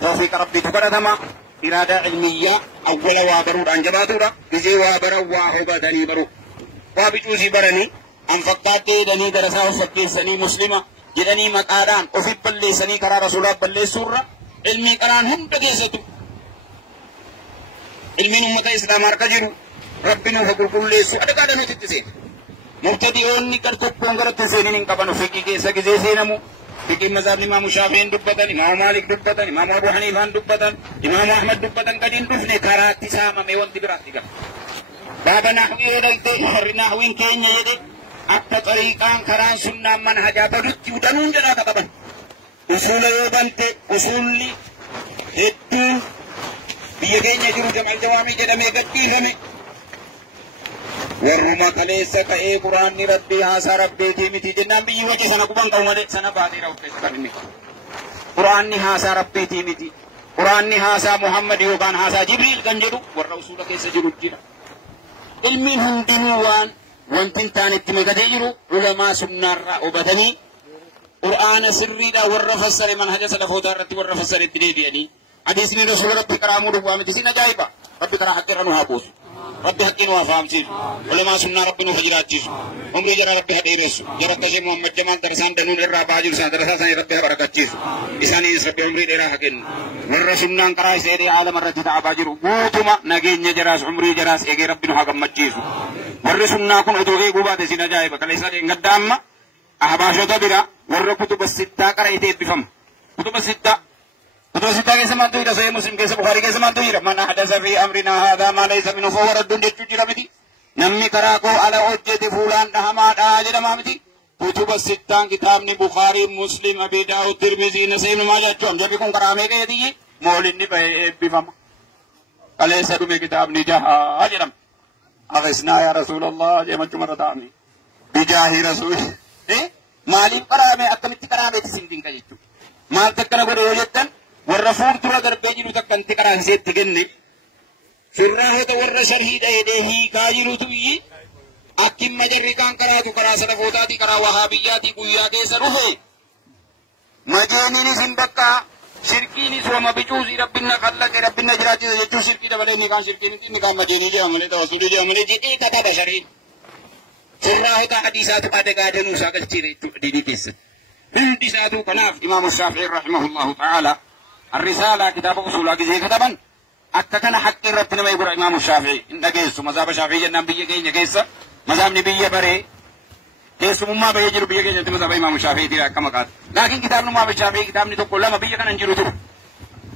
tawfiiqa rabbiitu kadhatama iraadaa ilmiyyaa awwala waa baruudhaan jabaatuudha gizee waa baran waa hubatanii baru waa bicuusii baranii an fakkaatee jedhanii darasaa of fakkeessanii muslima jedhanii maqaadhaan ofif balleessanii karaa rasuulaaf balleessuurra ilmii qaraan hunda keessatu ilmiin ummata islaamaa harka jiru rabbi nuuf qulqulleessu adaqaadha nuti itti seena mubtadi'oonni gar tokkoon garatti seenin hin qaban fiqii keessa gizee seenamu fiqii mazhabni imaamu shaafi'iin dubbatan imaamu maalik dubbatan imaamu abu haniifaan dubbatan imaamu ahmad dubbatan gadiin dhufne karaatti saamame wanti biraatti gala baaba naahwii yoo dhaqxe warri naahwiin keenya jedhe akka xariiqaan karaan sunnaan manhajaa badutti udanuun jedhaa ka qaban usuula yoo bante usuulli hedduun biyya keenya jiru jamal jawaamii jedhamee gadhiifame warruma kaleessa ka'ee quraanni rabbii haasaa rabbeetii miti jennaan biyyi wace sana quban qabu malee sana baateera ufeessa kan inni quraanni haasaa rabbeetii miti quraanni haasaa muhammad yookaan haasaa jibriil kan jedhu warra usuula keessa jiru jira ilmiin hundinuu waan wanti hin taane itti makatee jiru ulamaa sunnaarraa hubatanii qur'aana sirriidhaa warra fassare manhaja salafootaa irratti warra fassare itti deebi'anii hadiisni rasuula rabbi karaa muuduu waa miti sin ajaa'iba rabbi karaa haqqirra nu haa buusu ربي حقين وفامسيس علماء سنة ربي نفجراتيس عمري جرى ربي هديرس جرى كسي محمد جمان درسان دنون إرى باجر سان درسان ربي بركاتيس إساني إس ربي عمري إرى حقين ور سنة قرأي سيدي عالم الرتي تعباجر موتما نجين جراس عمري جراس إيجي ربي نحاكم مجيس ور سنة كن أدوغي قبات سنة جائبة كاليسا قدام أحباشو تبرا ور كتب الستة قرأي تيت بفم كتب الستة كيسا ما تجرى سيد مسلم كيسا بخاري كيسا ما تجرى من أحدث في أمرنا هذا ما ليس منه فهو رد جتجرى متي نمي كراكو على أجد فلان نحماد آجد ما متي كتب الستان كتابني بخاري مسلم أبي داود ترمذي نسيم ماجه جوم جب يكون كرامي كي دي مولني بفم أليس دمي كتابني جها أجرم أغسنا يا رسول الله جمع جمرة دامني بجاه رسول مالي كرامي أكمل كرامي تسندين كجتو مال تكنا قولوا يجتن والرفور ترى دربيجي تكن تكرا سيد تجني سرّاه تور سرهيد يديه كاجلو تبي أكيم مجرّي كان كرا تكرا سرفوتاتي كرا وهابياتي كويا كيسروه مجاني نسبكا شركي نسوما بيجوزي ربنا خلّك ربنا جراتي يجوز شركي دبلة نكان شركي نكان مجاني جا عمله توسولي جا عمله جي كذا بشرين سرّاه تحديثات قد قادنو ساقل تيري ديني كيس حديثاتو كناف إمام الشافعي رحمه الله تعالى الرسالة كتاب أصول أجزاء كتابا أكتنا حق رتنا ما يقول إمام الشافعي إن جيس مذهب الشافعي جنّا بيجي كين جيس مذهب نبيه بري جيس مما بيجي بيجي كين جت مذهب إمام الشافعي ترى كم كات لكن كتاب نما الشافعي كتاب نتو كلها ما بيجي كان نجرو تو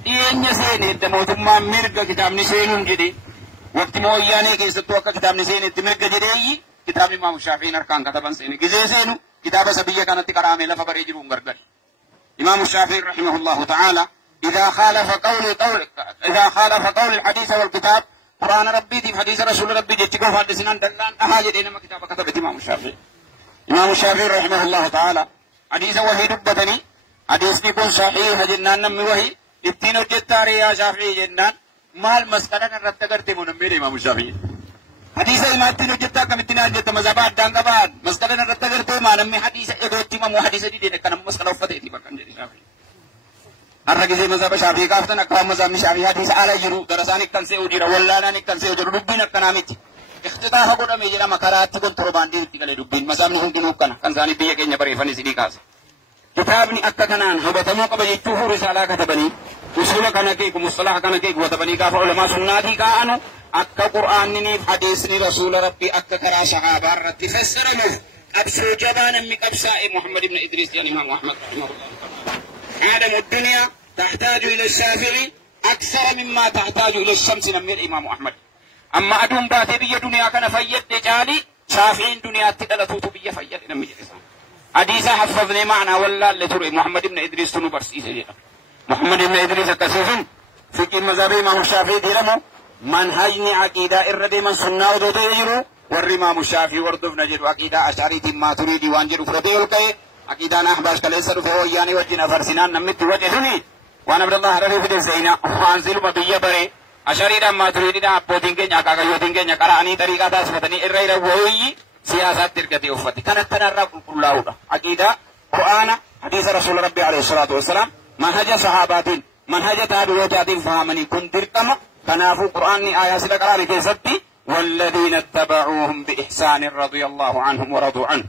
إيه سين تموت ما مرق كتاب نسين جدي وقت ما ياني كيس تو كتاب نسين تمرق جدي كتاب إمام الشافعي نركان كتابا سين جزء سينو كتاب سبيه كانت تكرامه لا فبريجي بونغرغل إمام الشافعي رحمه الله تعالى إذا خالف قول الحديث والكتاب قرآن ربي دي حديث رسول ربي جتكو فادسنا دلان أحاجة إنما كتاب كتبت إمام الشافعي إمام الشافعي رحمه الله تعالى حديث وحي دبتني حديث نكون صحيح جنان نمي وحي اتين وجدتاري يا شافعي جنان مال مسكنا نرتقرت منمير إمام الشافعي حديث إما اتين وجدتا كم اتين وجدت مزابات دانقبات مسكنا نرتقرت ما نمي حديث إغرتي ما مو حديث دي دي كان مسكنا وفتي دي بكان جدي شافعي الرجل مذهب الشافعي كافتنا كلام مذهب الشافعي حديث على جرو درسانك كان سيوجر ولا نانك كان سيوجر ربنا كنامتي اختطاف قد ميجنا مكرات تكون ترباندي تقال ربنا مذهب نهم جنوب كان زاني بيجي كنيا بريفاني سيدي كاس كتابني أكتنان هبتمو قبل يجوه رسالة كتبني usul kana ke mustalah kana ke gua tabani ka ulama sunnati ka anu akka qur'an ni hadis ni rasul rabbi akka kara sahabar ratti fassaramu absu jabana mi qabsa muhammad ibn idris yani imam ahmad rahimahullah عالم الدنيا تحتاج الى الشافعي اكثر مما تحتاج الى الشمس من الامام احمد اما ادم باتي بي دنيا كان فيد جالي شافعي دنيا تدلتو بي فيد نمي حديث حفظني معنا ولا لتر محمد بن ادريس تنو برسي محمد بن ادريس كسفن في مذهب امام الشافعي ديرمو منهجني عقيده الردي من سنه ودوته يجرو والامام الشافعي وردف نجد عقيده اشعري ما تريد وانجر فرده الكي عقيده نحباش كليسر فهو يعني وجنا فرسنان نمت وجهني وانا عبد الله رفي في الزينه وانزل مبيه بري اشعري ما تريد ابودين كنيا كاغا يودين كنيا قراني طريقه داس فتني الريره وهي سياسات تركتي وفتي كانت تنرى كلها عقيده قران حديث رسول ربي عليه الصلاه والسلام منهج صحابات منهج تابعوتات فهمني كنت دركم كنافو قرآن آيات القرآن كيستي والذين اتبعوهم بإحسان رضي الله عنهم ورضوا عنه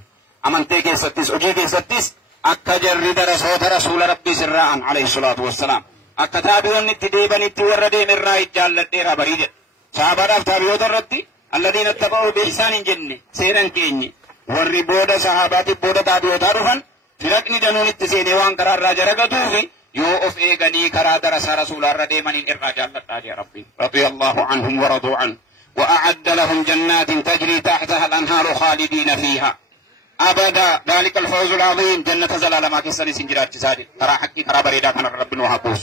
أمنتي كيستيس أجي كيستيس أكجرد رسول ربي سراء عليه الصلاة والسلام أكتابعون نتديبا نتوردي من رأي جالة ديرا بريد صحابات تابعوت الردي الذين اتبعوا بإحسان جنة سيرا كيني والربود صحابات بودة تابعوت عرفا فرقني جنون التسيني وان قرار راجع رقدوه يو أف إيغني كرا درس رسول الردي من الإرجال يا ربي رضي الله عنهم ورضوا عنه وأعد لهم جنات تجري تحتها الأنهار خالدين فيها أبدا ذلك الفوز العظيم جنة زلال ما كسر سنجرات جسادي ترى حقي ترى بريدا كان رب وحقوس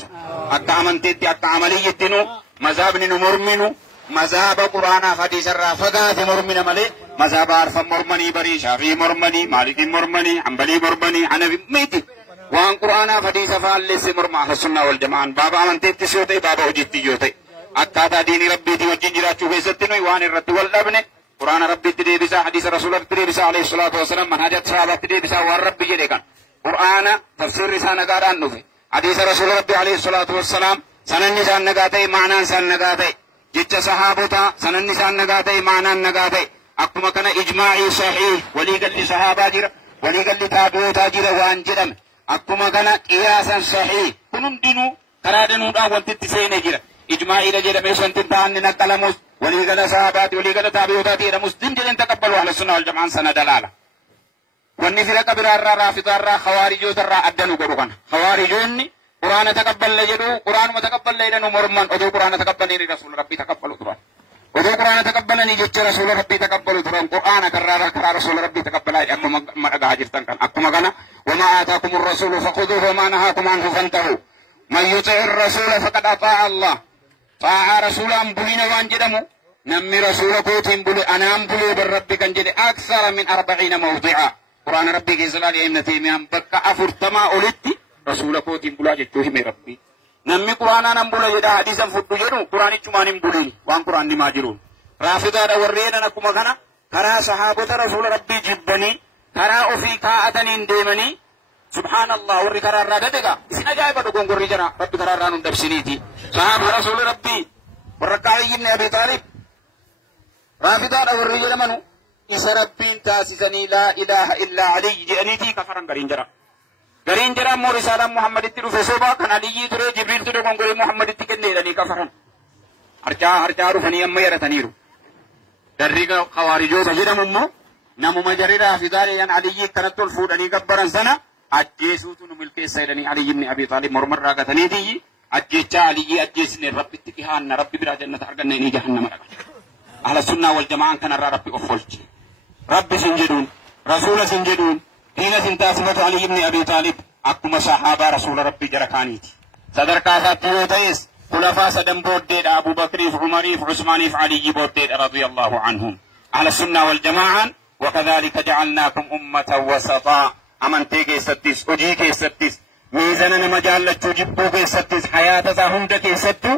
أكا أمنتي أكا عملية تنو مذهب نمرمنو مذهب قرآن حديث الرافقات مرمن ملي مذهب عرف مرمني بري شافعي مرمني مالكي مرمني حنبلي مرمني حنفي ميتي وان قرآن حديث فالس مرمى السنة والجماعة بابا من تتسيوتي بابا وجدتي يوتي أكاتا ديني ربي تي وجنجرات شوفيستنو وان الرد واللبن قرآن ربي تديبسا حديث رسول الله تديبسا عليه الصلاة والسلام منهجات صحابة تديبسا والربي جديكا قرآن تفسير رسالة نقاران نوفي حديث رسول ربي عليه الصلاة والسلام سنن نسان نقاتي معنى سن نقاتي jecha sahaabota sananni isaan nagaa ta'e maanaan nagaa ta'e akkuma kana ijmaa'ii sahih waliigalli sahaabaa jira waliigalli taabiyootaa jira waan jedhame akkuma kana qiyaasan sahih kun hundinuu karaa danuudhaan wanti itti seenee jira ijmaa'iidha jedhamee wanti ta'anni naqqalamus waliigala sahabaati waliigala taabiyootaati jedhamus dindineen taqabbalu ahlu sunna wal jama'aan sana dalaala wanni firaqa biraarraa raafidaarraa khawaarijootarraa addanu godhu kana khawaarijoonni quraana taqabballe jedhu quraanuma taqabballe jedhanu morman oduu quraana taqabbalanii rasuula rabbii taqabbalu turan oduu quraana taqabbalanii jecha rasuula rabbii taqabbalu turan quraana karaa rasuula rabbii taqabbalaa akkuma dhagaa jirtan kan akkuma kana wamaa aataakumur rasuulu faquduuhu wamaa nahaakum anhu fantahu man yuti'i rasuula faqad ataa'a allah طاعة رسولا بلين وان جدمو نمي رسول كوتين بلي أنام بلي بالرب كان جدي أكثر من 40 موضعا قرآن ربي كيسلا لي ابن تيمية بكا أفرتما أولدتي رسول كوتين بلا جدوه من ربي نمي قرآن أنام بلا جدا حديثا فتو جدو قرآن جمان بلين وان قرآن نماجرون رافضا ورين نكو مغانا كرا صحابة رسول ربي جبني كرا أفي كاعتنين ديمني سبحان الله ورّي كرار رادتك إسن أجايب دقون قرّي جنا ربي كرار رانون دبسنيتي صحابة رسول ربي ورقائي جن أبي طالب رافضان ورّي جنا منو إس ربين تاسسني لا إله إلا علي جئنيتي كفران قرين جرا مو رسالة محمد التلو فسوبا كان علي ترى جبريل ترى قون قرّي محمد التكني لني كفران هرچا رفني أمي يرتنيرو درّيق خوارجو سجد ممو نمو مجري رافضان ين علي كانت الفود أني كبران سنة أجيسوتو نملك سيدني علي بن أبي طالب مرمر راقتني دي أجيسا علي أجيسني ربي اتكيهان ربي برا جنة أرقنني جهنم رقا أهل السنة والجماعة كان ربي أفولج ربي سنجدون رسول سنجدون حين سنتاسمة علي بن أبي طالب أكما صحابة رسول ربي جركانيت صدر كاسات تيوتيس خلفاء سدن بوديد أبو بكر عمر عثمان علي بوديد رضي الله عنهم أهل السنة والجماعة وكذلك جعلناكم أمة وسطا amantii keessattis hojii keessattis miizana nama jaallachuu jibbuu keessattis hayaata isaa hunda keessattuu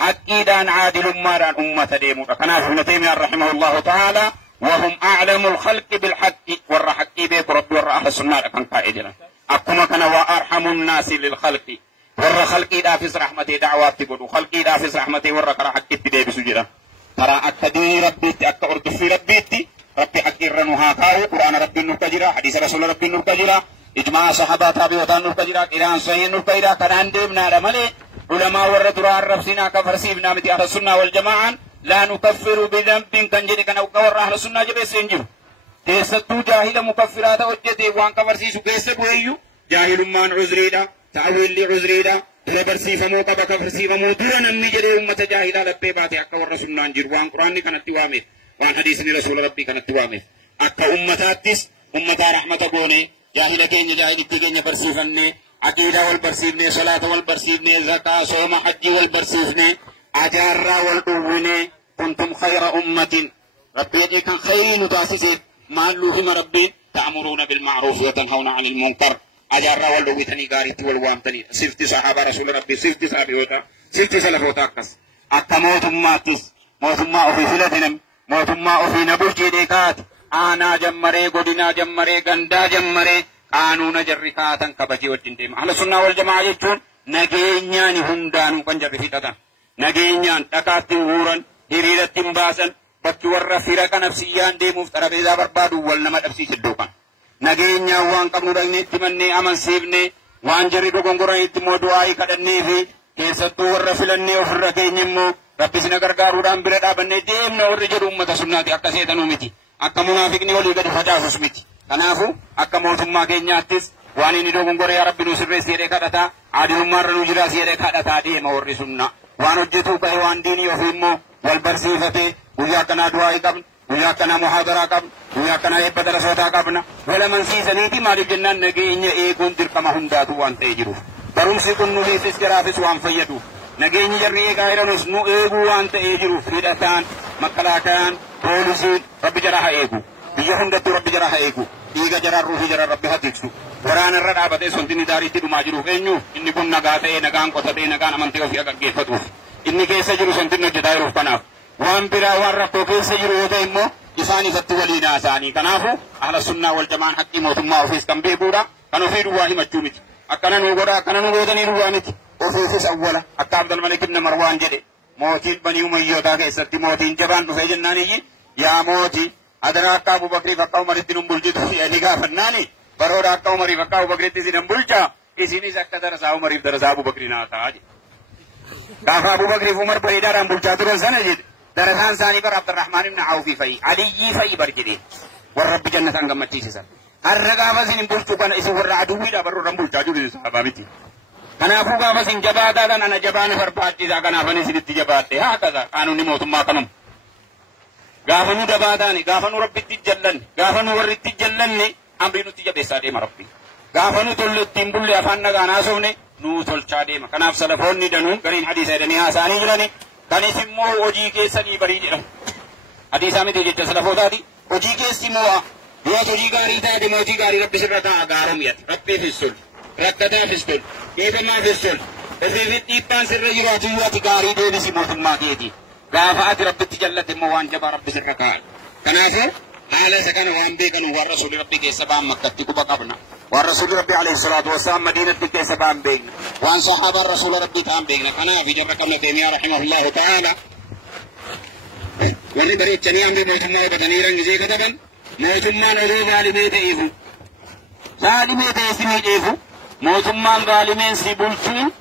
haqqiidhaan caadilummaadhaan ummata deemudha kanaaf ibnu taymiyyah rahimahullahu ta'ala wahum a'lamul khalqi bil haqqi warra haqqii beeku rabbi warra ahlu sunnaadha kan kaa'ee jiran akkuma kana wa arhamun naasi lil khalqi warra khalqiidhaafis rahmatee da'waatti godhu khalqiidhaafis rahmatee warra karaa haqqitti deebisu jedhan karaa akka diinii rabbiitti akka orduffii rabbiitti ربي حقير نوها كاو قرآن ربي نور كجرا حديث رسول ربي نور كجرا إجماع صحابة تابعوتان نور كجرا قرآن صحيح نور كجرا كنان ديمنا رمالي علماء ورد رفسنا كفرسيبنا متي أهل السنة والجماعة لا نكفر بذنب كنجري كان وكور أهل السنة جبه سنجر كيستو جاهل مكفرات وجدي وان كفرسيسو كيسبو أيو جاهل مان عذريدا تعويل لعذريدا لبرسيفمو كفرسيفمو دورنا نجري أمة جاهلة لبي باتي أكور رسول نانجر وان قرآن كانت توامي وان حديث رسول ربي كانت توامي أكا أمتاتس أمتا رحمة قوني جاهل كين جاهل كين برسيفني عقيدة والبرسيفني صلاة والبرسيفني زكاة صوم حج والبرسيفني أجارة والأويني كنتم خير أمة ربي يجي كان خير نتاسسي ما اللهم ربي تأمرون بالمعروف وتنهون عن المنكر أجارة والأويتني قاريتي والوامتني سفت صحابة رسول ربي سفت صحابيوتا سفت سلفوتا أكس أكا موتماتس موتما أفي فلتنم موتما أفي نبوش جيديكات آنا جمري قدنا جمري غندا جمري قانون جركاتا كبجي وجندهم أهل السنة والجماعة يجون نجينيان هندانو كان جرفتاتا نجينيان تكاتي وران هريرة باسا بكي ورى فرق نفسيان دي مفترى بيزا بربادو والنما تفسي سدوكا نجينيان وان قبنو رأيني تمني أمن سيبني وان جريدو قنقرأي تمو دعائي كدني في كيستو ورى فلني وفرى كينيمو ربي سنا غرغارو دام بيردا بني ديمنا ورجو امه سناتي اكا سيدانو متي اكا منافقني ولي غدي فجاسوس متي كنافو اكا موتما كينياتس واني ني دوغون غور يا ربي نو سيري سيري كدتا عادي مارنو جرا سيري كدتا دي موري سننا وانو جيتو كاي وان ديني وفيمو والبرسيفتي ويا كنا دعاء قبل ويا كنا محاضره قبل ويا كنا يبدل صوتا قبل ولا من سيسنيتي مال جنان نغي اي كون دركما هنداتو وان تيجرو برمسي كن في سكرافس وان فيدو نجيني جريه كايرانوس نو إيجو وانت إيجرو فيداتان مكلاكان بوليسين ربي جراها إيجو بيجهم دتو ربي جراها إيجو إيجا جرا روحي جرا ربي هتيكسو ورانا الرد عبده سنتني داري تدو ماجرو إنيو إني كن نغاتي نغان قطتي نغان أمانتي وفي أغا جيفتوف إني كيسا جرو سنتنو جدائي روح كناف وان برا وان ربو كيسا جرو يوتا إمو إساني فتولي ناساني كنافو أهل السنة والجمان حقي موتما وفيس كمبي بورا كانوا في رواه مجومتي أكنا نوغورا أكنا نوغودني روانتي وفيس أولا حتى عبد الملك بن مروان جدي mootiin banii umayyootaa keessatti mootiin jabaan dhufee jennaaniyyi yaa mootii adara akka Abu Bakriif akka Umaritti nun bulchitu jedhanii gaafannaani baroodha akka Umariif akka Abu Bakritti isin bulchaa isinis akka darasaa Umariif darasaa Abu Bakrii naa ta'a jedhe. Gaafa Abu Bakriif Umar bareedaadhaan bulchaa turan sana jedhe darasaan isaanii bara Abdurrahmaan ibn Awfii fa'i Aliyyii fa'i bar jedhee warra Rabbi jannataan gammachiisisan. Har'a gaafa isin bulchuu kana isin warra aduwwiidha baroodhaan bulchaa jiru sahabaa miti. Kanaafuu gaafa isin jabaataadhaan ana jabaana barbaachisaa kanaafan isinitti jabaadhe haa kaza qaanuunni mootummaa kanuma. Gaafa nu dabaataani gaafa nu rabbitti jallanne gaafa nu warritti jallanne amrii nutti jabeessaa deema rabbi. Gaafa nu tolle ittiin bulle afaan nagaan haasofne nu tolchaa deema. Kanaaf salafoonni danuu gariin hadiisa jedhanii haasa'anii jirani. Kanis immoo hojii keessanii barii jedhamu. Hadiisaa miti jecha salafootaati. Hojii keessi moo'a. Yoo hojii gaarii taate mootii gaarii rabbi sirra taa'a gaaromiyati. Rabbiifis tolu. Rakkataafis tolu. Eebamaafis tolu. Ofiifis dhiibbaan sirra jiraatu yoo ati gaarii deebisi mootummaa keeti. Gaafa ati rabbitti jallatte immoo waan jabaa rabbi sirra kaa'a. Kanaafuu haala isa kana waan beekanu waan rasuulli rabbi keessa ba'an makkatti quba qabna. Waan rasuulli rabbi alayhi salaatu wassalaam madiinatti keessa ba'an beekna. Waan sahaabaan rasuula rabbii ta'an beekna. Kanaaf jarra qabna Taymiyaa rahimahullahu ta'ala. Warri bareechanii amrii mootummaa hubatanii rangisee kataban mootummaan odoo zaalimee ta'eefu. Zaalimee ta'e si miidheefu mootummaan zaalimeen si bulchuun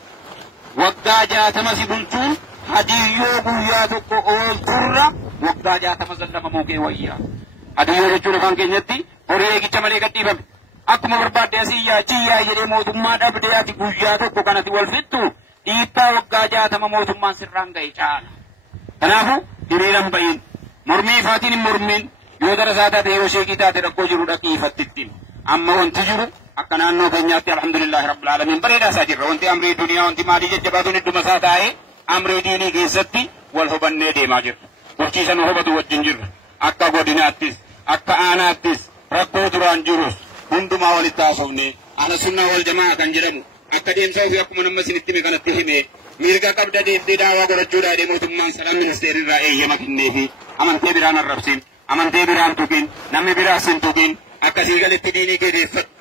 waggaa 60 si bulchuun hadiyyoo guyyaa tokko oolturra waggaa 60 zallama mookee wayyaa. Hadiyyoo jechuun afaan keenyatti horii eegicha malee gadhiifame. Akkuma barbaadde asii yaachiyyaa jedhee mootummaa dhabdee ati guyyaa tokko kanatti wal fixxu dhiibbaa waggaa 60 mootummaan sirraan ga'e caala. Kanaafuu hiriiran bahin mormii ifaatiin hin mormin yoo darasaa taate yoo sheekii taate rakkoo jiru dhaqii ifattittiin. Amma wanti jiru akka naannoo keenyaatti alhamdulillahi rabbil alamin bareedaa isaa jirra. Wanti amrii duniyaa wanti maalii jajjabaatuun hedduma isaa taa'ee amrii diinii keessatti wal hubannee deemaa jirra. Bulchiisa nu hubatu wajjin jirra. Akka godinaattis akka aanaattis rakkoo duraan jirus hundumaa walitti haasofne ana sunnaa wal jamaa kan jedhamu akka deemsa ofii akkuma nama isinitti hime kanatti hime mirga qabda deettee daawaa godhachuudhaa jedhee mootummaan salaam ministeerirraa eeyyama kenneefi amantee biraan arrabsin amantee biraan tuqin namni biraas hin tuqin akkasii galitti diinii geedeeffadhu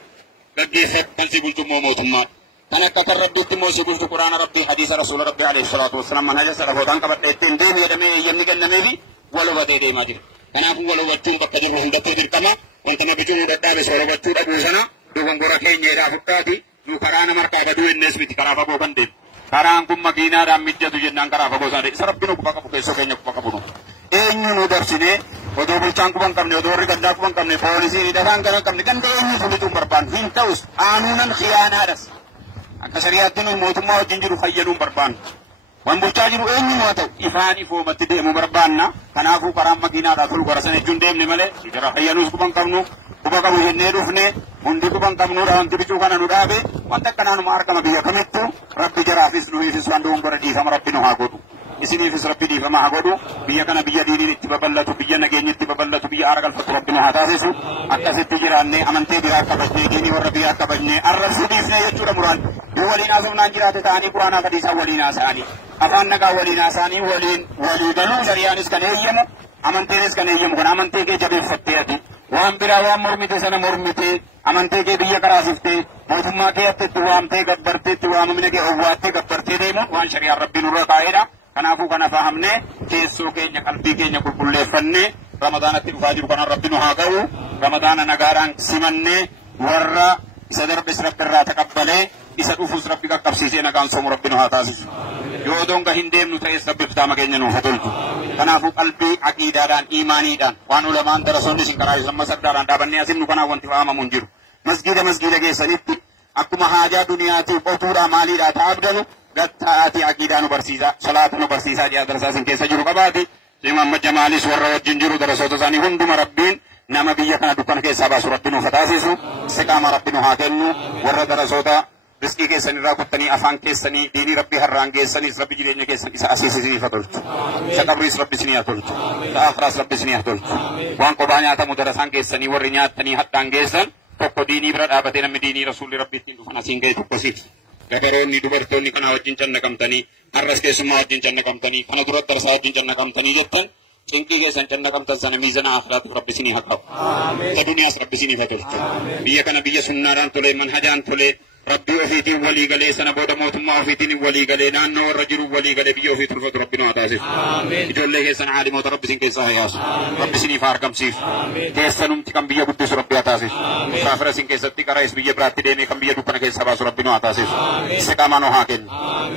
gaggeeffadhu kan si bulchummoo mootummaa kan akka kan rabbiitti immoo si bulchu quraana rabbii hadiisa rasuula rabbii alayhi salaatu wassalaam manhaja salafootaan qabadhe ittiin deemu jedhamee eeyyamni kennameefi wal hubatee deemaa jira. Kanaafuu wal hubachuun bakka jirru hundattuu dirqama wanta nama bicuu dadhaabe soora hubachuu dhabuu sana dogongora keenya jedhaa fudhaati nu karaa nama harkaa baduu innis miti karaa fagoo kan deemu. Karaan kun makiinaadhaan mijjatu jennaan karaa fagoo sana isa rabbi nu quba qabu keessoo keenya quba qabu nu. Eenyu nu dabsine odoo bulchaan quba hin qabne odoo warri gandaa quba hin qabne poolisiin hidhataan gara hin qabne ganda eenyu fulituu hin barbaannu hin ta'us aanuunan khiyaanaadhas. Akka shariyaatti nu mootummaa wajjin jiru fayyaduu hin barbaannu. Wan bulchaa jiru eenyu haa ta'u ifaan ifoomatti deemuu barbaanna. Kanaafuu karaan makiinaadhaa tolu gara sana jechuun deemne malee jara fayyaduus quba hin qabnu quba qabu jennee dhufne hundi quba hin qabnuudha wanti bicuu kana nu dhaabe wanta akkanaanuma argama biyya kamittu rabbi jaraafis nuufis waan dogongora dhiifama rabbi nu haa godhu. Isiniifis rabbi dhiifama haa godhu. Biyya kana biyya diiniin itti babal'atu biyya nageenyi itti babal'atu biyya aara galfatu rabbi nu haa taasisu. Akkasitti jiraannee amantee biraa kabajnee diinii warra biyyaa kabajnee arrabsuu dhiifnee jechuudha muraan. Yoo waliin haasofnaan jiraate ta'anii quraanaa hadiisaa waliin haasa'anii afaan nagaa waliin haasa'anii walii galuu shariyaanis kan eeyyamu amanteenis kan eeyyamu kan amantee kee jabeeffattee ati waan biraa waan mormite sana mormite amantee kee biyya karaasiftee mootummaa kee atteetti waamtee gabbarteetti waamamina kee owwaattee gabbartee deemuun waan shariyaan rabbi nurra kaa'edha. Kanaafuu kana fahamnee keessoo keenya qalbii keenya qulqulleeffannee ramadaanatti dhufaa jiru kanaan rabbi nu haa ga'u ramadaana nagaadhaan simannee warra isa darbes rabbi irraa taqabbalee isa dhufuus rabbi qaqqabsiisee nagaan soomu rabbi nu haa taasisu. Yoo donga hin deemnu ta'es rabbi fitaama keenya nuuf haa tolchu. Kanaafuu qalbii aqiidaadhaan iimaaniidhaan waan ulamaan darasoonni isin karaa isan masagdaadhaan dhaabannee asimnu kanaan wanti faamamu hin jiru. Masgiida keessanitti akkuma haajaa duniyaatiif qotuudhaa maaliidhaa ta'abdanu gatta'aatii aqiidaa nu barsiisa salaata nu barsiisaa jedha darasaa isin keessa jiru qabaati. Muhammad Jamaalis warra wajjin jiru darasoota isaanii hunduma rabbiin nama biyya kana dukkana keessaa baasu rabbi nuuf haa taasisu. Istiqaama rabbi nu haa kennu warra darasoota riskii keessan irraa kuttanii afaan keessanii diinii rabbii harraan geessanis rabbi jireenya keessan isa asiisisiniif haa tolchu. Isa qabriis rabbi isinii haa tolchu. Isa akhiraas rabbi isinii haa tolchu. Waan qophaa nyaatamu darasaan keessanii warri nyaatanii hadhaan geessan tokko diinii bira dhaabatee namni diinii rasuulli rabbi ittiin dhufan asiin ga'e tokkosiif. Gabaroonni dubartoonni kana wajjin cannaqamtanii har'as keessummaa wajjin cannaqamtanii kana duratti darasaa wajjin cannaqamtanii jettan cinqii keessan cannaqamtan sana miizana akhiraatiif rabbi isinii haa qabu. Ta duniyaas rabbi isiniif haa tolchu. Biyya kana biyya sunnaadhaan tolee manhajaan tolee ربي وفيتي ولي قلي سنة بودا موت ما وفيتي ولي قلي نانو الرجل ولي قلي بيو في ترفض ربنا تاسف يقول لك سنة عادي موت ربي سين كيسا ياس ربي سيني فاركم سيف كيسنم تكم بيو قدس ربي تاسف سافر سين كيسا تكرايس بيو براتي ديني كم بيو دوبنا كيسا باس ربنا تاسف سكامانو هاكن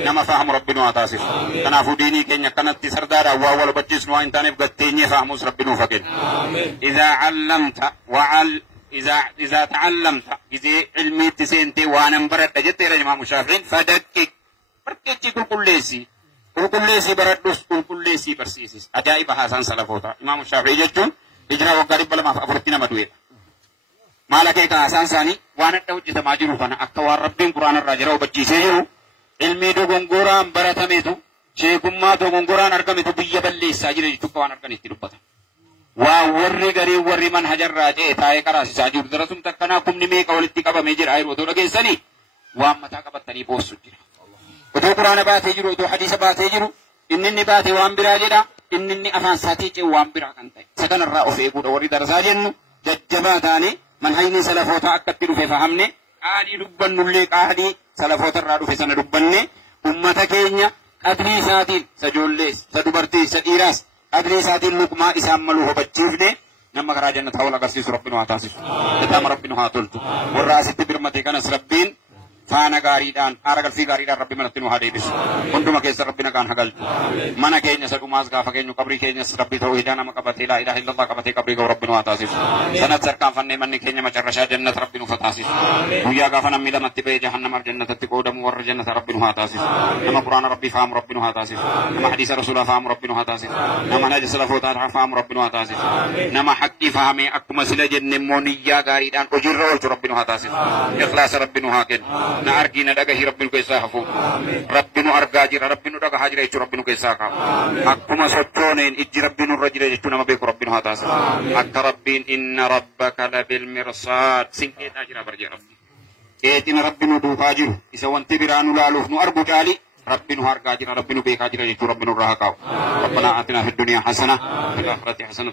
نما فهم ربنا تاسف كنافو ديني كينيا كانت تسردارا واول بجس نوا انتاني بغتيني فهمو ربنا فكن إذا علمت إذا تعلمت إذا علمي تسنتي وانا برد جت يا إمام الشافعي فدقق بركتي كل ليسي بردوس كل ليسي برسيسس أجائب حسن سلفوتا إمام الشافعي جتون إجرا وقارب بلا ما أفرتنا مدوية ما لك حسن ساني وانا توجه تماجرو فانا أكوار ربين قرآن الرجرة وبجيسه علمي دو غنغوران برتميتو شيكما دو غنغوران أرقميتو بيا بلي ساجر جتوك وانا أرقني تلوبتا warri gari warri man hajar raje tae karasi sajur darasum takkana kumni me kawlitti qaba mejir ayru to dhageessani waan mataa qabatanii boossu jira utuu quraana baatee jiru utuu hadiisa baatee jiru inni baatee waan biraa jedha inni afaan saatii cee waan biraa kan ta'e sakanarraa of eeguudha warri darasaa jennu jajjabaa taane manhajni salafoota akkatti dhufe fahamne qaadii dubbannullee qaadii salafootarraa dhufe sana dubbanne ummata keenya qadrii isaatiin sajoollees sa dubartii sa dhiiraas أدري ساتين لقمة إسام ملوه بتشيفني نما كراجة نتاول أغسيس ربنا هاتاسيس نتام ربنا هاتولت والراسي تبرمتي كان سربين فانا غاريدان أرجل في غاريدان ربي منتنو هاديس كنتم كيس ربنا كان هقل منا كينيا سكوماس كافا كينيو كبري كينيا ربي توحيدنا ما كبتي لا إله إلا الله كبتي كبري ربنا هاتاسيس سنة سركان فني من كينيا ما شرشا جنة ربنا فتاسيس ويا كافنا ميلا متبي جهنم جنة تتكودا مور جنة ربنا هاتاسيس نما قرآن ربي فهم ربنا هاتاسيس نما حديث رسول فهم ربنا هاتاسيس نما نجس سلفوتا فهم ربنا هاتاسيس نما حقي فهمي أكما سلا جنة مونيا غاريدان أجر ربنا هاتاسيس إخلاص ربنا هاكن na argina daga hi rabbinu keessa hafu rabbinu argaa jira rabbinu daga hajira jechuun rabbinu keessaa kaa'u akkuma sochooneen ijji rabbinu irra jira jechuun nama beeku rabbinu haa taasisu akka rabbiin inna rabbaka labil mirsaad sinqeedhaa jira barjee rabbi keetina rabbinu duukaa jiru isa wanti biraa nu laaluuf nu argu caali rabbinu argaa jira rabbinu beekaa jira jechuun rabbinu irraa haa kaa'u rabbana aatinaa fid dunya hasana fil aakhirati hasana